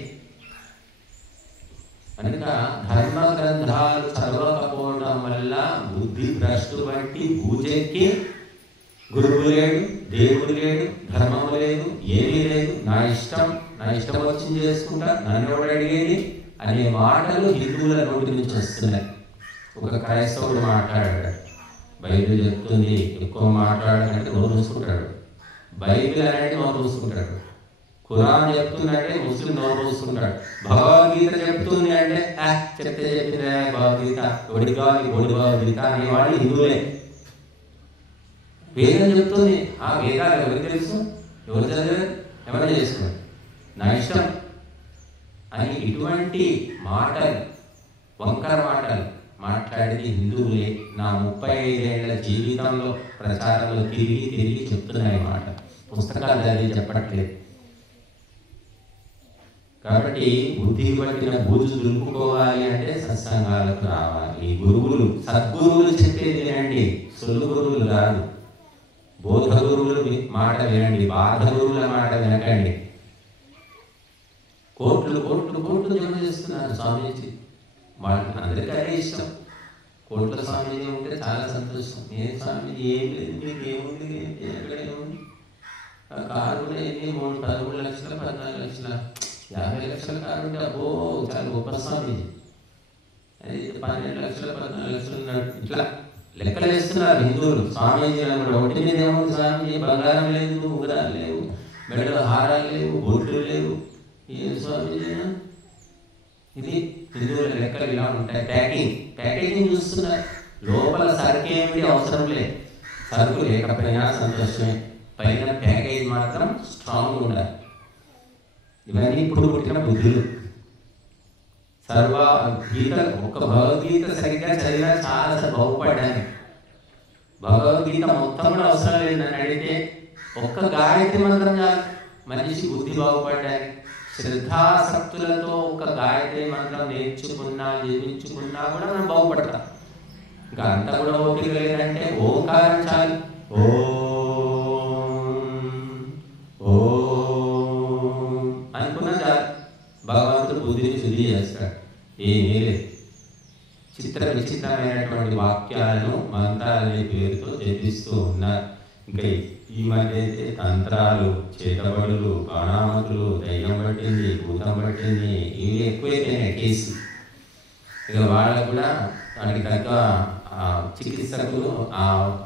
కనుక ధర్మ గ్రంథాలు చదవకపోవడం వల్ల బుద్ధి భ్రష్టు బట్టి భూజెక్కి గురువు లేడు, దేవుడు లేడు, ధర్మము లేదు, ఏమీ లేదు, నా ఇష్టం వచ్చింది చేసుకుంటా, నన్ను ఎవడు అడిగేది అనే మాటలు హిందువుల నోటి నుంచి వస్తున్నాయి. ఒక క్రైస్తవుడు మాట్లాడాడు, బైబిల్ చెప్తుంది ఎక్కువ మాట్లాడాలంటే నోరు మూసుకుంటాడు. బైబిల్ అనేది నోరు మూసుకుంటాడు. ఖురాన్ చెప్తుందంటే ముస్లిం నోరు మూసుకుంటాడు. భగవద్గీత చెప్తుంది అంటే చెప్తే చెప్పిందే భగవద్గీత, ఒడి కావాలి ఒడి భగవద్గీత అనేవాళ్ళు హిందువులే. వేదం చెప్తుంది, ఆ వేదాలు ఎవరికి తెలుసు, ఎవరు చదివారు, ఎవరు చేసుకున్నారు, నా ఇష్టం అని ఇటువంటి మాటలు, వంకర మాటలు మాట్లాడేది హిందువులే. నా 35 ఏళ్ల జీవితంలో ప్రచారంలో తిరిగి తిరిగి చెప్తున్నాయి మాట, పుస్తకాలు చదివి చెప్పట్లేదు. కాబట్టి బుద్ధి పట్టిన బూజు దులుపుకోవాలి అంటే సత్సంగాలకు రావాలి. గురువులు, సద్గురువులు చెప్పేది వినండి, సొల్లు గురువులు కాదు. బోధ గురువులు మాట వినండి, బాధ గురువుల మాట వినకండి. కోట్లు కోట్లు కోట్లు జమ చేస్తున్నారు స్వామీజీ, వాళ్ళకి అందరికీ అదే ఇష్టం. కోట్ల స్వామీజీ ఉంటే చాలా సంతోషం. నేను స్వామీజీ ఏం లేదు, మీకు ఏముంది, ఎక్కడ ఏముంది, కారు కూడా ఎన్ని 13 లక్షల 14 లక్షల 50 లక్షల కారు ఉంటే అబ్బో చాలా గొప్ప స్వామీజీ. అది 12 లక్షల 14 లక్షలు ఉన్నాడు. ఇట్లా లెక్కలు వేస్తున్నారు హిందువులు. స్వామీజీ కూడా ఒంటి మీద ఏముంది స్వామీజీ, బంగారం లేదు, ఉంగరాలు లేవు, మెడలో హారాలు లేవు, బొట్లు లేవు, ఏం స్వామీజీ. ఇది హిందువుల లెక్కలు ఇలా ఉంటాయి. ప్యాకేజింగ్ చూస్తున్నారు. లోపల సరుకు ఏమిటి అవసరం లేదు, సరుకు లేకపోయినా సంతోషమే, పైన ప్యాకేజ్ మాత్రం స్ట్రాంగ్ ఉండాలి. ఇవన్నీ ఇప్పుడు పుట్టిన బుద్ధులు. గీత, ఒక్క భగవద్గీత సరిగ్గా చదివినా చాలా బాగుపడ్డాను. భగవద్గీత మొత్తం కూడా అవసరం లేదు నన్ను అడిగితే. ఒక్క గాయత్రి మంత్రం చాలు మనిషి బుద్ధి బాగుపడ్డానికి. శ్రద్ధాసక్తులతో ఒక గాయత్రి మంత్రం నేర్చుకున్నా జీవించుకున్నా కూడా మనం బాగుపడతాం. ఇంకా అంతా కూడా ఓపిక లేదంటే ఓంకారం చాలు. అనుకున్నా చాలు, భగవంతుడు బుద్ధిని శుద్ధి చేస్తాడు. ఏమీ లేదు. చిత్ర విచిత్రమైనటువంటి వాక్యాలను మంత్రాలనే పేరుతో జపిస్తూ ఉన్నారు. ఇంకా ఈ మధ్య అయితే తంత్రాలు, చేతబడులు, బాణామతులు, దయ్యం పట్టింది, భూతం పట్టింది, ఇవి ఎక్కువైపోయినాయి కేసు. ఇక వాళ్ళకు కూడా దానికి తగ్గ చికిత్సకులు,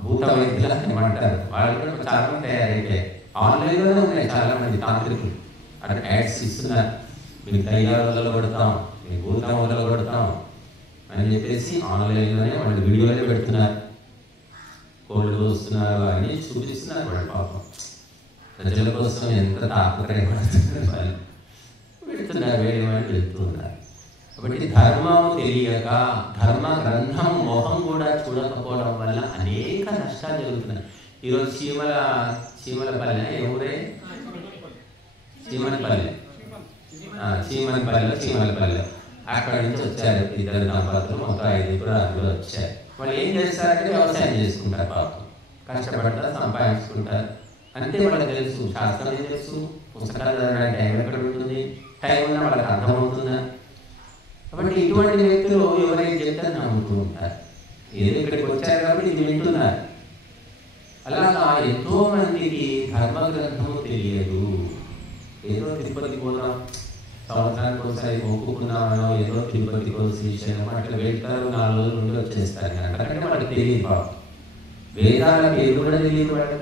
భూత వైద్యులు ఏమంటారు, వాళ్ళు కూడా చాలా మంది తయారైపోయాయి. ఆన్లైన్లోనే ఉన్నాయి చాలా మంది తాంత్రికులు. అక్కడ యాడ్స్ ఇస్తున్నారు, మీకు దయ్యాల వల్ల కొడతాం, మీకు భూతం వల్ల కొడతాం అని చెప్పేసి ఆన్లైన్లోనే వాళ్ళు వీడియోలే పెడుతున్నారు. కోళ్ళు వస్తున్నారు అని చూపిస్తున్నారు. వాళ్ళు పాపం ప్రజల కోసం ఎంత తాపత్రయపడుతున్నారు, వాళ్ళు పెడుతున్నారు, వేయమని వెళ్తున్నారు. కాబట్టి ధర్మం తెలియక, ధర్మ గ్రంథం మొహం కూడా చూడకపోవడం వల్ల అనేక నష్టాలు జరుగుతున్నాయి. ఈరోజు చీమలపల్లె, ఎవరే చీమలపల్లె అక్కడ నుంచి వచ్చారు 2 దంపతులు, మొత్తం 5 వచ్చారు. వాళ్ళు ఏం చేస్తారంటే వ్యవసాయం చేసుకుంటారు, పాపం కష్టపడతారు, సంపాదించుకుంటారు. అంతే వాళ్ళకి తెలుసు, శాస్త్రం ఏం తెలుసు, పుస్తకాలు చదవడానికి టైం ఎక్కడ ఉంటుంది, టైం ఉన్నా వాళ్ళకి అర్థమవుతుందా. కాబట్టి ఇటువంటి వ్యక్తులు ఎవరైనా చెప్తారని నమ్ముతూ ఉంటారు. ఏదో ఇక్కడికి వచ్చారు కాబట్టి ఇది వింటున్నారు. అలాగా ఎంతో మందికి ధర్మ గ్రంథము తెలియదు. ఏదో తిరుపతి పోదాం, సంవత్సరానికి ఒకసారి మొక్కుకున్నామనో, ఏదో తిరుపతికో శ్రీశైలం అట్లా వెళ్తారు, 4 రోజుల నుండి వచ్చేస్తారు. అంతకంటే వాళ్ళకి తెలియదు పాపం. వేదాల పేరు కూడా తెలియదు వాడు.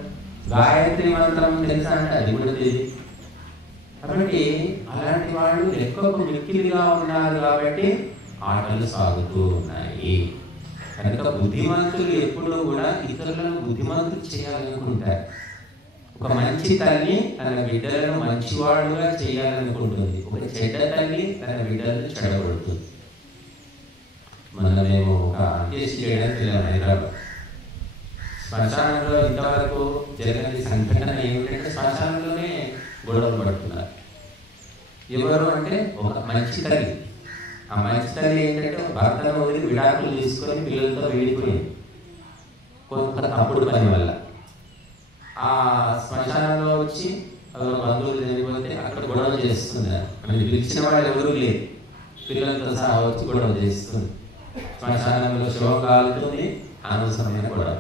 గాయత్రి మంత్రం తెలుసా అంటే అది కూడా తెలియదు. కాబట్టి అలాంటి వాళ్ళు ఎక్కువ మిక్కిలిగా ఉన్నారు కాబట్టి ఆటలు సాగుతూ ఉన్నాయి. కనుక బుద్ధిమంతులు ఎప్పుడూ కూడా ఇతరులను బుద్ధిమంతులు చేయాలనుకుంటారు. ఒక మంచి తల్లి తన బిడ్డలను మంచివాడుగా చేయాలనుకుంటుంది, ఒక చెడ్డ తల్లి తన బిడ్డలను చెడగొడుతుంది. మేము ఒక అంత్యేష్టి చేయడానికి వెళ్ళాము హైదరాబాద్. శ్మశానంలో ఇంతవరకు జరిగిన సంఘటన ఏమిటంటే, శ్మశానంలోనే గొడవలు పడుతున్నారు. ఎవరు అంటే ఒక మంచి తల్లి. ఆ మంచి తల్లి ఏంటంటే భర్తను వదిలి విడాకులు తీసుకొని పిల్లలతో వెళ్ళిపోయింది కొంత తప్పుడు పని వల్ల. ఆ శ్మశానంలో వచ్చి బంధువులు చనిపోతే అక్కడ గొడవ చేస్తున్నారు. అని పిలిచిన వాళ్ళు ఎవరూ లేదు, పిల్లలతో సహా వచ్చి గొడవ చేస్తుంది. శ్మశానంలో శవం కాలుతుంది, అనవసరమైన గొడవ.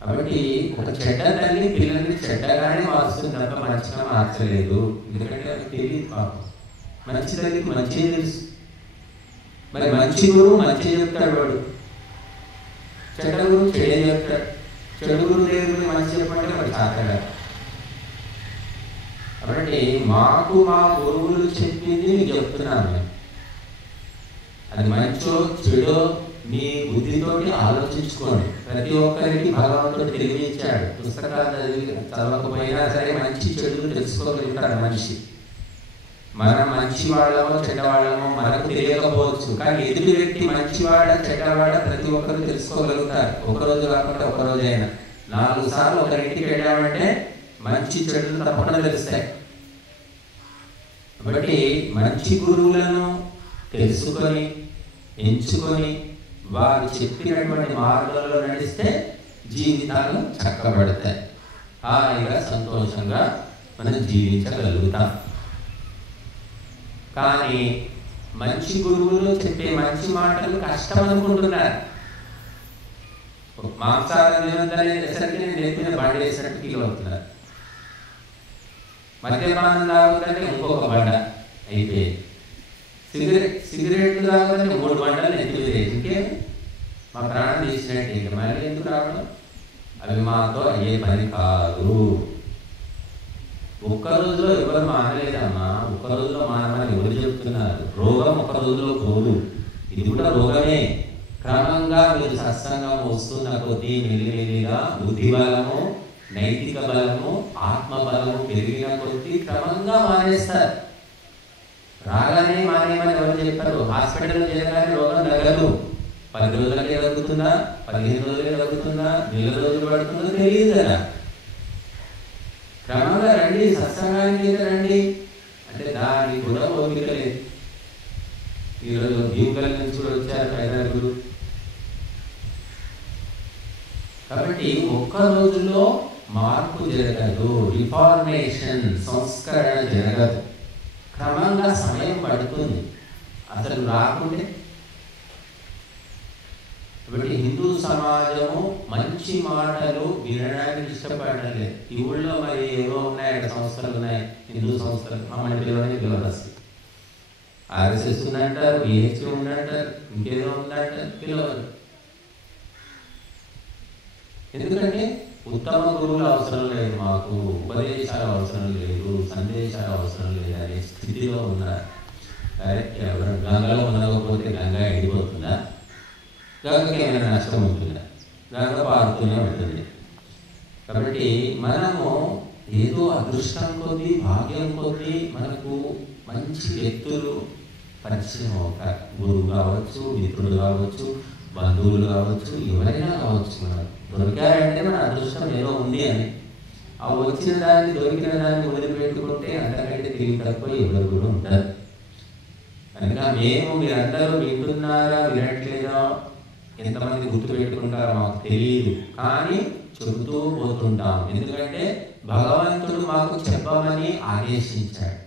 కాబట్టి ఒక చెడ్డ తల్లి పిల్లల్ని చెడ్డగానే మార్చుతుంది తప్ప మంచిగా మార్చలేదు. ఎందుకంటే అది తెలియదు పాపం. మంచి తల్లికి మంచిగా తెలుసు. మరి మంచి గురువు మంచి చెప్తాడు వాడు. చెడ్డ గురువు చెడే చెప్తాడు, చెడు గురువు దగ్గర మంచి చెప్పంటే వాడు చాతాడు. కాబట్టి మాకు మా గురువులు చెప్పింది మీకు చెప్తున్నాను నేను. అది మంచో చెడో మీ బుద్ధితోటి ఆలోచించుకోండి. ప్రతి ఒక్కరికి భగవంతుడు తెలియజేశాడు. పుస్తకాలు చదవకపోయినా సరే మంచి చెడులు తెలుసుకోగలుగుతాడు మనిషి. మనం మంచి వాళ్ళమో చెడ్డవాళ్ళమో మనకు తెలియకపోవచ్చు, కానీ ఎదుటి వ్యక్తి మంచివాడ చెడ్డవాడ ప్రతి ఒక్కరు తెలుసుకోగలుగుతారు. ఒకరోజు కాకుండా ఒకరోజైనా 4 సార్లు ఒకరింటికి వెళ్ళామంటే మంచి చెడులు తప్పకుండా తెలుస్తాయి. కాబట్టి మంచి గురువులను తెలుసుకొని ఎంచుకొని వారు చెప్పినటువంటి మార్గంలో నడిస్తే జీవితాలు చక్కబడతాయి. హాయిగా సంతోషంగా మనం జీవించగలుగుతాం. కానీ మంచి గురువులు చెప్పే మంచి మాటలు కష్టం అనుకుంటున్నారు. మాంసాహారం తినొద్దనేసరికి నేను నేర్పిన బండ వేసినట్టు ఫీల్ అవుతున్నారు. మద్యపానం తాగుతుంటే ఇంకొక బండ అయిపోయింది. సిగరెట్లు తాగుతుంటే 3 బండలు ఎత్తి వేసి ఇంకే మా ప్రాణం తీసినట్టు. ఇంకా మళ్ళీ ఎందుకు రావడం? అవి మాతో అయ్యే పని కాదు. ఒక్క రోజులో ఎవరు మానలేదమ్మా. ఒక్క రోజులో మానమని ఎవరు చెప్తున్నారు? రోగం ఒక్క రోజులో పోదు. ఇది కూడా రోగమే. క్రమంగా మీరు సత్సంగం వస్తున్న కొద్దీ మెల్లిమెల్లిగా బుద్ధి బలము, నైతిక బలము, ఆత్మ బలము పెరిగిన కొద్దీ క్రమంగా మానేస్తారు. రాగానే మానేమని ఎవరు చెప్పారు? హాస్పిటల్లో చేరగానే రోగం తగ్గదు. 10 రోజులకే తగ్గుతుందా, 15 రోజులకే తగ్గుతుందా, 1 రోజులు పడుతుందో తెలియదు కదా. క్రమంగా రండి, సత్సంగానికి రండి అంటే దానికి కూడా ఓపిక లేదు. ఈరోజు భీమగల్ నుంచి కూడా వచ్చారు 5 కాబట్టి ఒక్క రోజులో మార్పు జరగదు, రిఫార్మేషన్ సంస్కరణ జరగదు. క్రమంగా సమయం పడుతుంది. అసలు రాకుంటే కాబట్టి హిందూ సమాజము మంచి మాటలు వినడానికి ఇష్టపడలేదు. ఈ ఊళ్ళో మరి ఏవో ఉన్నాయి, సంస్థలు ఉన్నాయి, హిందూ సంస్థలు. మమ్మల్ని పిలవని ఆర్ఎస్ఎస్ ఉందంటారు, బిహెచ్పి ఉందంటారు, ఇంకేదో ఉందంటారు, పిలవరు. ఎందుకంటే ఉత్తమ గురువులు అవసరం లేదు, మాకు ఉపదేశాలు అవసరం లేదు, సందేశాలు అవసరం లేదు అనే స్థితిలో ఉన్నారు. ఎవరు గంగలో ఉండకపోతే గంగ ఎండిపోతుందా? గంగకి ఏమైనా నష్టం ఉంటుందా? గంగ పారుతూనే ఉంటుంది. కాబట్టి మనము ఏదో అదృష్టం కొద్దీ, భాగ్యం కొద్దీ మనకు మంచి వ్యక్తులు పరిచయం అవుతారు. గురువు కావచ్చు, మిత్రుడు కావచ్చు, బంధువులు కావచ్చు, ఎవరైనా కావచ్చు. మనం దొరికారంటే మన అదృష్టం ఏదో ఉంది అని. ఆ వచ్చిన దాన్ని, దొరికిన దాన్ని వదిలిపెట్టుకుంటే అంతకంటే తిరిగి తక్కువ ఎవరు కూడా ఉంటారు. కనుక మీరందరూ వింటున్నారా వినట్లేదా, ఎంతమంది గుర్తుపెట్టుకుంటారో మాకు తెలియదు, కానీ చెబుతూ పోతుంటాం. ఎందుకంటే భగవంతుడు మాకు చెప్పమని ఆదేశించాడు.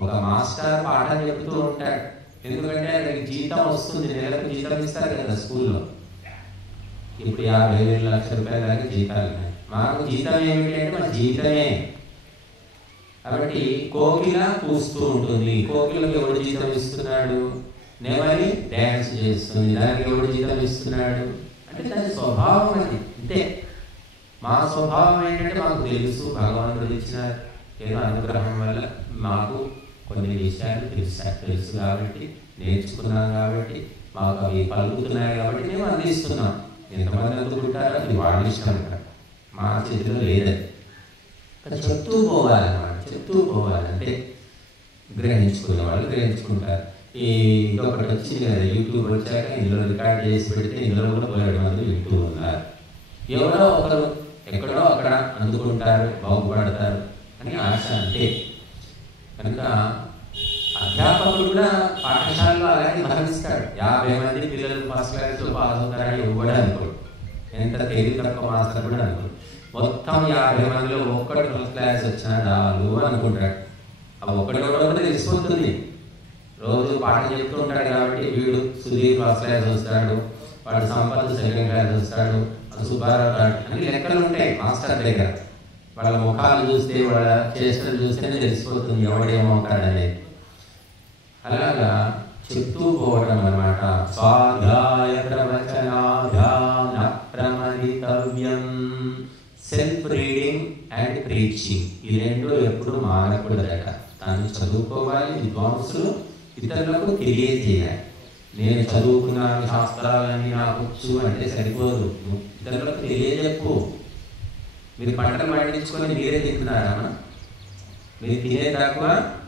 ఒక మాస్టర్ పాఠం చెబుతూ ఉంటాడు. ఎందుకంటే ఆయనకి జీతం వస్తుంది, నెలకు జీతం ఇస్తారు కదా స్కూల్లో. ఇప్పుడు 50,000 లక్షల రూపాయల దాకా జీతాలు ఉన్నాయి. మాకు జీతం ఏమిటి అంటే మన జీతమే. కాబట్టి కోకిల కూస్తూ ఉంటుంది. కోకిలకు ఎవడు జీతం ఇస్తున్నాడు? నెమలి డ్యాన్స్ చేస్తుంది, దానికి ఎవడు జీతం ఇస్తున్నాడు? అంటే దాని స్వభావం అది. అంతే. మా స్వభావం ఏంటంటే మాకు తెలుసు, భగవంతుడు ఇచ్చిన ఏదో అనుగ్రహం వల్ల మాకు కొన్ని విషయాలు తెలుసు కాబట్టి, నేర్చుకున్నాం కాబట్టి, మాకు అవి పలుకుతున్నాయి కాబట్టి మేము అందిస్తున్నాం. ఎంతమంది అందుకుంటారో అది వాళ్ళ ఇష్టం కదా, మా చేతిలో లేదని. చెప్తూ పోవాలన్నమాట. చెప్తూ పోవాలంటే గ్రహించుకునే వాళ్ళు గ్రహించుకుంటారు. ఇదొకటి వచ్చింది కదా, యూట్యూబ్ వచ్చాక ఇందులో రికార్డ్ చేసి పెడితే ఇందులో కూడా 7 మంది వింటూ ఉన్నారు. ఎవరో ఒకరు ఎక్కడో అక్కడ అందుకుంటారు, బాగుపడతారు అని ఆశ. అంతే. కనుక అధ్యాపకుడు కూడా పాఠశాలలో అలాగే భావిస్తాడు. 50 మంది పిల్లలు ఫస్ట్ క్లాస్లో పాస్ అవుతారని ఇవ్వడం అనుకోడు. ఎంత తెలివి తక్కువ మాస్టర్ కూడా అనుకోడు. మొత్తం 50 మందిలో ఒక్కటి ఫస్ట్ క్లాస్ వచ్చినా చాలు అనుకుంటాడు. ఆ ఒక్కటి కూడా తెలిసిపోతుంది. రోజు పాఠం చెప్తూ ఉంటాడు కాబట్టి, వీడు సుధీర్ ఫస్ట్ క్లాస్ వస్తాడు, వాడు సంపత్ సెకండ్ క్లాస్ వస్తాడు, సుబ్బారావు అన్ని లెక్కలు ఉంటాయి మాస్టర్ దగ్గర. వాళ్ళ ముఖాలు చూస్తే, వాళ్ళ చేష్టలు చూస్తేనే తెలిసిపోతుంది ఎవడేమవుతాడు అనేది. అలాగా చెప్తూ పోవడం అన్నమాట. స్వాధ్యాయ ప్రవచనాభ్యాం సెల్ఫ్ రీడింగ్ అండ్ ప్రీచింగ్, ఈ రెండు ఎప్పుడు మారకూడదట. తను చదువుకోవాలి, విద్వాంసులు ఇతరులకు తెలియజేయాలి. నేను చదువుకున్నాను, శాస్త్రాలన్నీ నాకు వచ్చు అంటే సరిపోదు, ఇతరులకు తెలియజెప్పు. మీరు పంటలు పండించుకొని మీరే తింటున్నారా? మీరు తినే తక్కువ,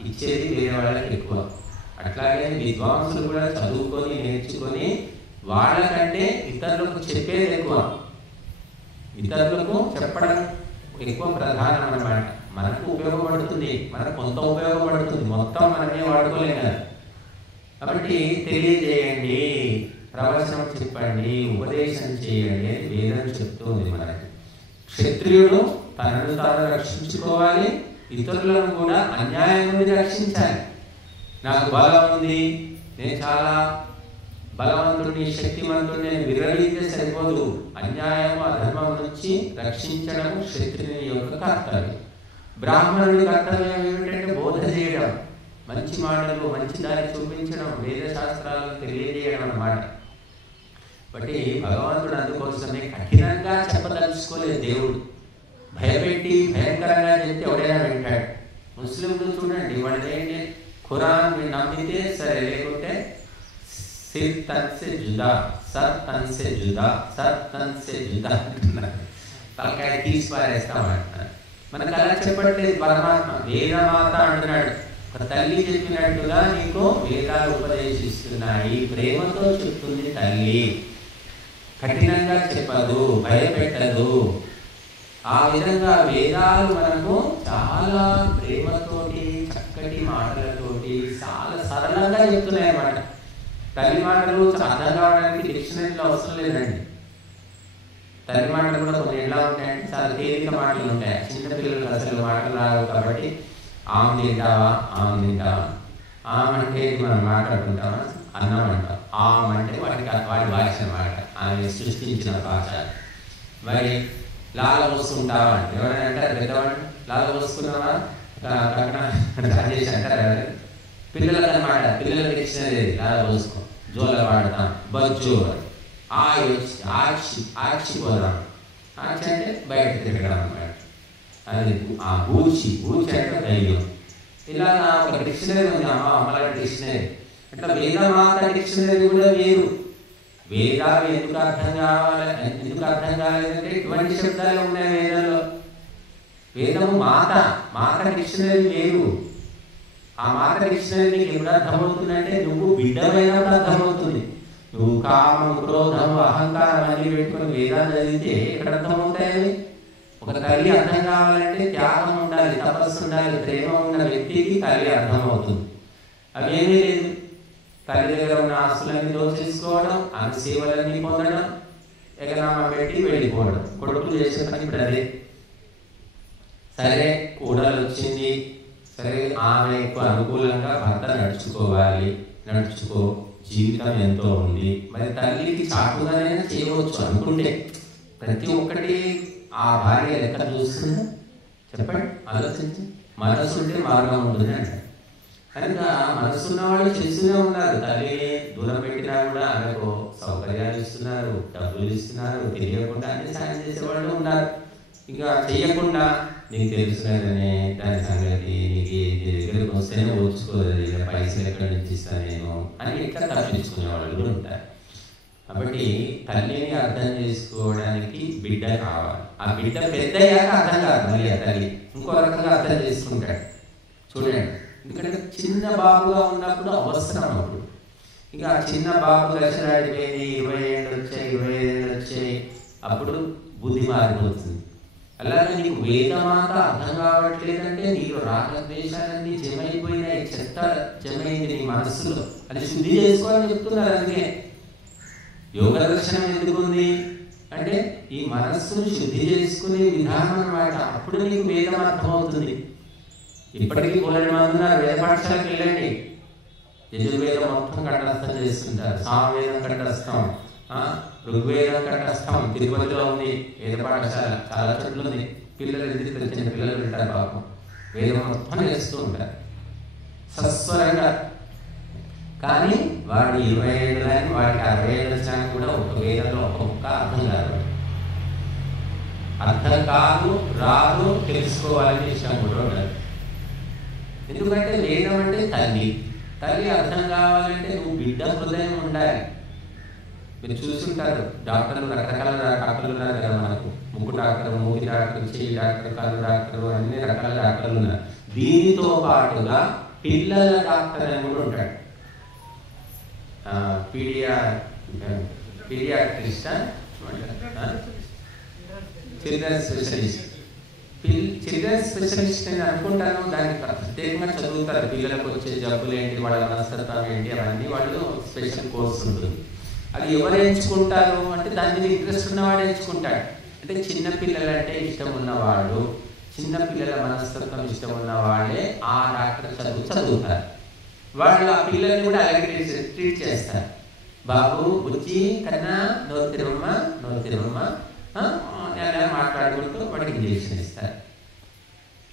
ఇచ్చేది వేరే వాళ్ళకి ఎక్కువ. అట్లాగే విద్వాంసులు కూడా చదువుకొని నేర్చుకొని వాళ్ళకంటే ఇతరులకు చెప్పేది ఎక్కువ, ఇతరులకు చెప్పడం ఎక్కువ ప్రధానం అన్నమాట. మనకు ఉపయోగపడుతుంది, మనకు కొంత ఉపయోగపడుతుంది, మొత్తం మనమే వాడుకోలేం కదా. కాబట్టి తెలియజేయండి, ప్రవచనం చెప్పండి, ఉపదేశం చేయండి అని వేదం చెప్తుంది మనకి. క్షత్రియుడు తనను తాను రక్షించుకోవాలి, ఇతరులను కూడా అన్యాయం నుండి రక్షించాలి. నాకు బలం ఉంది, నేను చాలా బలవంతుడిని, శక్తివంతుడిని, నేను విరళిస్తే సరిపోదు. అన్యాయం, అధర్మం నుంచి రక్షించడం క్షత్రియుని యొక్క కర్తవ్యం. బ్రాహ్మణుడి కర్తవ్యం ఏమిటంటే బోధ చేయడం, మంచి మాటలు, మంచి దారి చూపించడం, వేద శాస్త్రాలను తెలియజేయడం అన్నమాట. బట్టి భగవంతుడు అందుకోసమే కఠినంగా చెప్పదలుచుకోలేదు దేవుడు. భయపెట్టి భయంకరంగా చెప్తే ఎవడైనా వింటాడు. ముస్లింలు చూడండి, వాళ్ళేంటి, ఖురాన్ నమ్మితే సరే, లేకుంటే సిర్ తన్ సే జుదా, సర్ తన్ సే జుదా, సర్ తన్ సే జుదా అంటున్నారు. తలకాయ తీసి పారేస్తామంటున్నారు. మనకు అలా చెప్పట్లేదు పరమాత్మ. వేదమాత అంటున్నాడు, ఒక తల్లి చెప్పినట్టుగా నీకు వేదాలు ఉపదేశిస్తున్నాయి, ప్రేమతో చెప్తుంది తల్లి, కఠినంగా చెప్పదు, భయపెట్టదు. ఆ విధంగా వేదాలు మనకు చాలా ప్రేమతోటి, చక్కటి మాటలతోటి చాలా సరళంగా చెప్తున్నాయి అన్నమాట. తల్లి మాటలు అర్థం కావడానికి డిక్షనరీలో అవసరం లేదండి. తల్లి మాటలు కూడా కొన్ని ఎలా ఉంటాయంటే చాలా తేలిక మాటలు ఉంటాయి. చిన్నపిల్లలకు అసలు మాటలు రావు కాబట్టి ఆమె తింటావా, ఆమె తింటావా, ఆమె అంటే మనం మాట్లాడుకుంటామా, అన్నం అంటాం. ఆమె అంటే వాడి భాష అన్నమాట, ఆమె సృష్టించిన భాష. మరి లాల పోసుకుంటావా అంటే ఎవరైనా అంటారు, పెద్దవాడు లాల పోసుకున్నావా రాజేష్ అంటారు. పిల్లలకు అన్నమాట, పిల్లలకి డిక్షనరీ లాల పోసుకో, జోల వాడతాం, బజ్జు, ఆక్షిపోదాం. ఆక్షి అంటే బయట తిరగడం అన్నమాట. అది ఆ బూచి అంటే ధైర్యం. ఇలా ఒక డిక్షనరీ ఉంది, అమ్మల డిక్షనరీ. అట్లా వేదమాత డిక్షనరీ కూడా వేరు. వేదాలు ఎందుకు అర్థం కాలేదంటే ఇటువంటి శబ్దాలు ఉన్నాయి వేదంలో. వేదము మాత డిక్షనరీ వేరు. ఆ మాత డిక్షనరీ నీకు ఎప్పుడు అర్థమవుతుందంటే నువ్వు బిడ్డమైనప్పుడు అర్థమవుతుంది. నువ్వు కామం, క్రోధం, అహంకారం అన్ని పెట్టుకుని వేదాలు చదివితే ఎక్కడ అర్థమవుతాయి? ఒక తల్లి అర్థం కావాలంటే త్యాగం ఉండాలి, తపస్సు ఉండాలి, ప్రేమ ఉన్న వ్యక్తికి తల్లి అర్థమవుతుంది. అవేమీ లేదు. తల్లి దగ్గర ఉన్న ఆస్తులన్నీ దోచేసుకోవడం, ఆమె సేవలన్నీ పొందడం, ఎగనామా పెట్టి వెళ్ళిపోవడం, కొడుకులు చేసే పని ఇప్పుడు అదే. సరే కూడలు వచ్చింది, సరే ఆమెకు అనుకూలంగా భర్త నడుచుకో, జీవితం ఎంతో ఉంది. మరి తల్లికి చాటుగానే చేయవచ్చు అనుకుంటే, ప్రతి ఒక్కటి ఆ భార్య లెక్క చూస్తుందా? చెప్పండి, ఆలోచించి. మనసు ఉంటే మార్గం ఉంటుంది అంట. కనుక మనసున్న వాళ్ళు చేస్తూనే ఉన్నారు. తల్లిని దూరం పెట్టినా కూడా ఆమెకు సౌకర్యాలు ఇస్తున్నారు, డబ్బులు ఇస్తున్నారు, తెలియకుండా అన్ని సాయం చేసేవాళ్ళు ఉన్నారు. ఇంకా చెయ్యకుండా నీకు తెలుసులేదనే దాని సంగతి, నీకు దగ్గరకు వస్తేనే ఓర్చుకోలేదు, ఇక పైసలు ఎక్కడి నుంచి ఇస్తాను నేను అని ఇట్లా తప్పించుకునే వాళ్ళు కూడా ఉంటారు. కాబట్టి తల్లిని అర్థం చేసుకోవడానికి బిడ్డ కావాలి. ఆ బిడ్డ పెద్దయ్యాక అర్థం కాదు, మళ్ళీ ఆ తల్లి ఇంకో రకంగా అర్థం చేసుకుంటాడు. చూడండి, ఎందుకంటే చిన్న బాబుగా ఉన్నప్పుడు అవసరం. అప్పుడు ఇక ఆ చిన్న బాబు దశలాడిపోయింది, 20 ఏళ్ళు వచ్చాయి, 25 ఏళ్ళు వచ్చాయి, అప్పుడు బుద్ధి మారిపోతుంది. అలాగే నీకు వేదమాత అర్థం కావట్లేదంటే నీకు రాగద్వేషాలన్నీ జమైపోయినాయి, చెత్త జమైంది నీ మనస్సులో, అది శుద్ధి చేసుకోవాలని చెప్తున్నారు. అందుకే యోగ దర్శనం ఎందుకు ఉంది అంటే ఈ మనస్సును శుద్ధి చేసుకునే విధానం అన్నమాట. అప్పుడు నీకు వేదం అర్థమవుతుంది. ఇప్పటికీ కోలని మంది ఉన్నారు, వేద పాఠశాలకు వెళ్ళండి, యజుర్వేదం మొత్తం కంఠస్థం చేస్తుంటారు, సామవేదం కంఠస్థం, ఋగ్వేదం కంఠస్థం. తిరుపతిలో ఉంది వేద పాఠశాల, చాలా చోట్ల ఉంది. పిల్లలు ఎదురు చిన్న పిల్లలు ఉంటారు, పాపం వేదం మొత్తం చేస్తూ ఉంటారు సస్వరంగా. కానీ వాడు 20 ఏళ్ళు కానీ వాడికి 60 ఏళ్ళు వచ్చినా కూడా ఒక వేదంలో ఒక ముక్క అర్థం కాదు. అర్థం కాదు రాదు తెలుసుకోవాలని ఇష్టం కూడా ఉండదు. ఎందుకంటే వేదం అంటే తల్లి అర్థం కావాలంటే నువ్వు బిడ్డ హృదయం ఉండాలి. మీరు చూస్తుంటారు డాక్టర్లు రకరకాల డాక్టర్లు ఉన్నారు కదా మనకు. ముక్కు డాక్టర్, మూతి డాక్టర్, చెయ్యి డాక్టర్, కళ్ళు డాక్టర్, అన్ని రకాల డాక్టర్లు ఉన్నారు. దీనితో పాటుగా పిల్లల డాక్టర్ అని కూడా ఉంటాడు. Paediatrist, children specialist. Children specialist అని అనుకుంటాను. దానికి ప్రత్యేకంగా చదువుతారు. పిల్లలకు వచ్చే జబ్బులు ఏంటి, వాళ్ళ మనస్తత్వం ఏంటి, అవన్నీ వాళ్ళు స్పెషల్ కోర్స్ ఉంటుంది. అది ఎవరు ఎంచుకుంటారు అంటే దాని మీద ఇంట్రెస్ట్ ఉన్నవాడు ఎంచుకుంటాడు. అంటే చిన్నపిల్లలు అంటే ఇష్టం ఉన్నవాడు, చిన్నపిల్లల మనస్తత్వం ఇష్టం ఉన్న వాళ్ళే ఆ డాక్టర్ చదువుతారు. వాళ్ళు ఆ పిల్లల్ని కూడా అలాగే ట్రీట్ చేస్తారు. బాబు బుజ్జి కన్నా నోరు తిరగమ్మా అలా మాట్లాడుకుంటూ వాడికి ఇంజక్షన్ ఇస్తారు.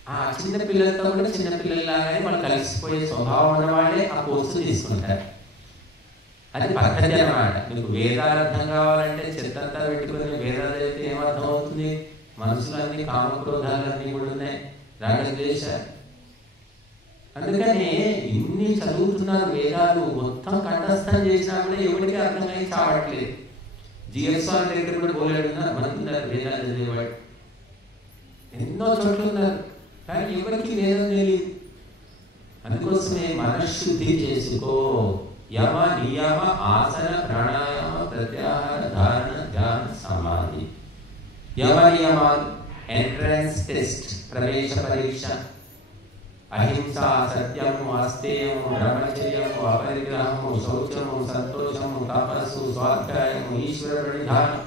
ఆ చిన్న పిల్లలతో కూడా చిన్నపిల్లల్లాగానే వాళ్ళు కలిసిపోయే స్వభావం ఉన్న వాళ్ళే ఆ కోర్సు తీసుకుంటారు. అది పద్ధతి అన్నమాట. మీకు వేదాలు అర్థం కావాలంటే చెత్తంతా పెట్టుకుని వేదాలు అయితే ఏమర్థం అవుతుంది? మనసులన్నీ కామక్రోధాలన్నీ కూడా ఉన్నాయి, రాగద్వేషాలు. అందుకని ఇన్ని చదువుతున్నారు వేదాలు, మొత్తం కంఠస్థం చేసినా కూడా ఎవరికి అర్థమై చావట్లేదు. జిఎస్ఆర్ దగ్గర కూడా పోలేడున్నారు, మనకున్నారు వేదాలు చదివేవాడు, ఎన్నో చోట్ల ఉన్నారు. కానీ ఎవరికి వేదం తెలియదు. అందుకోసమే మనశ్శుద్ధి చేసుకో. యమ నియమ ఆసన ప్రాణాయామ ప్రత్యాహార ధారణ ధ్యాన సమాధి. యమ నియమాలు, ఎంట్రన్స్ టెస్ట్, ప్రవేశ పరీక్ష, అహింస, సత్యము, అస్తేయము, బ్రహ్మచర్యము, అపరిగ్రహము, శౌచము, సంతోషము, తపస్సు, స్వాధ్యాయము, ఈశ్వర ప్రణిధానం,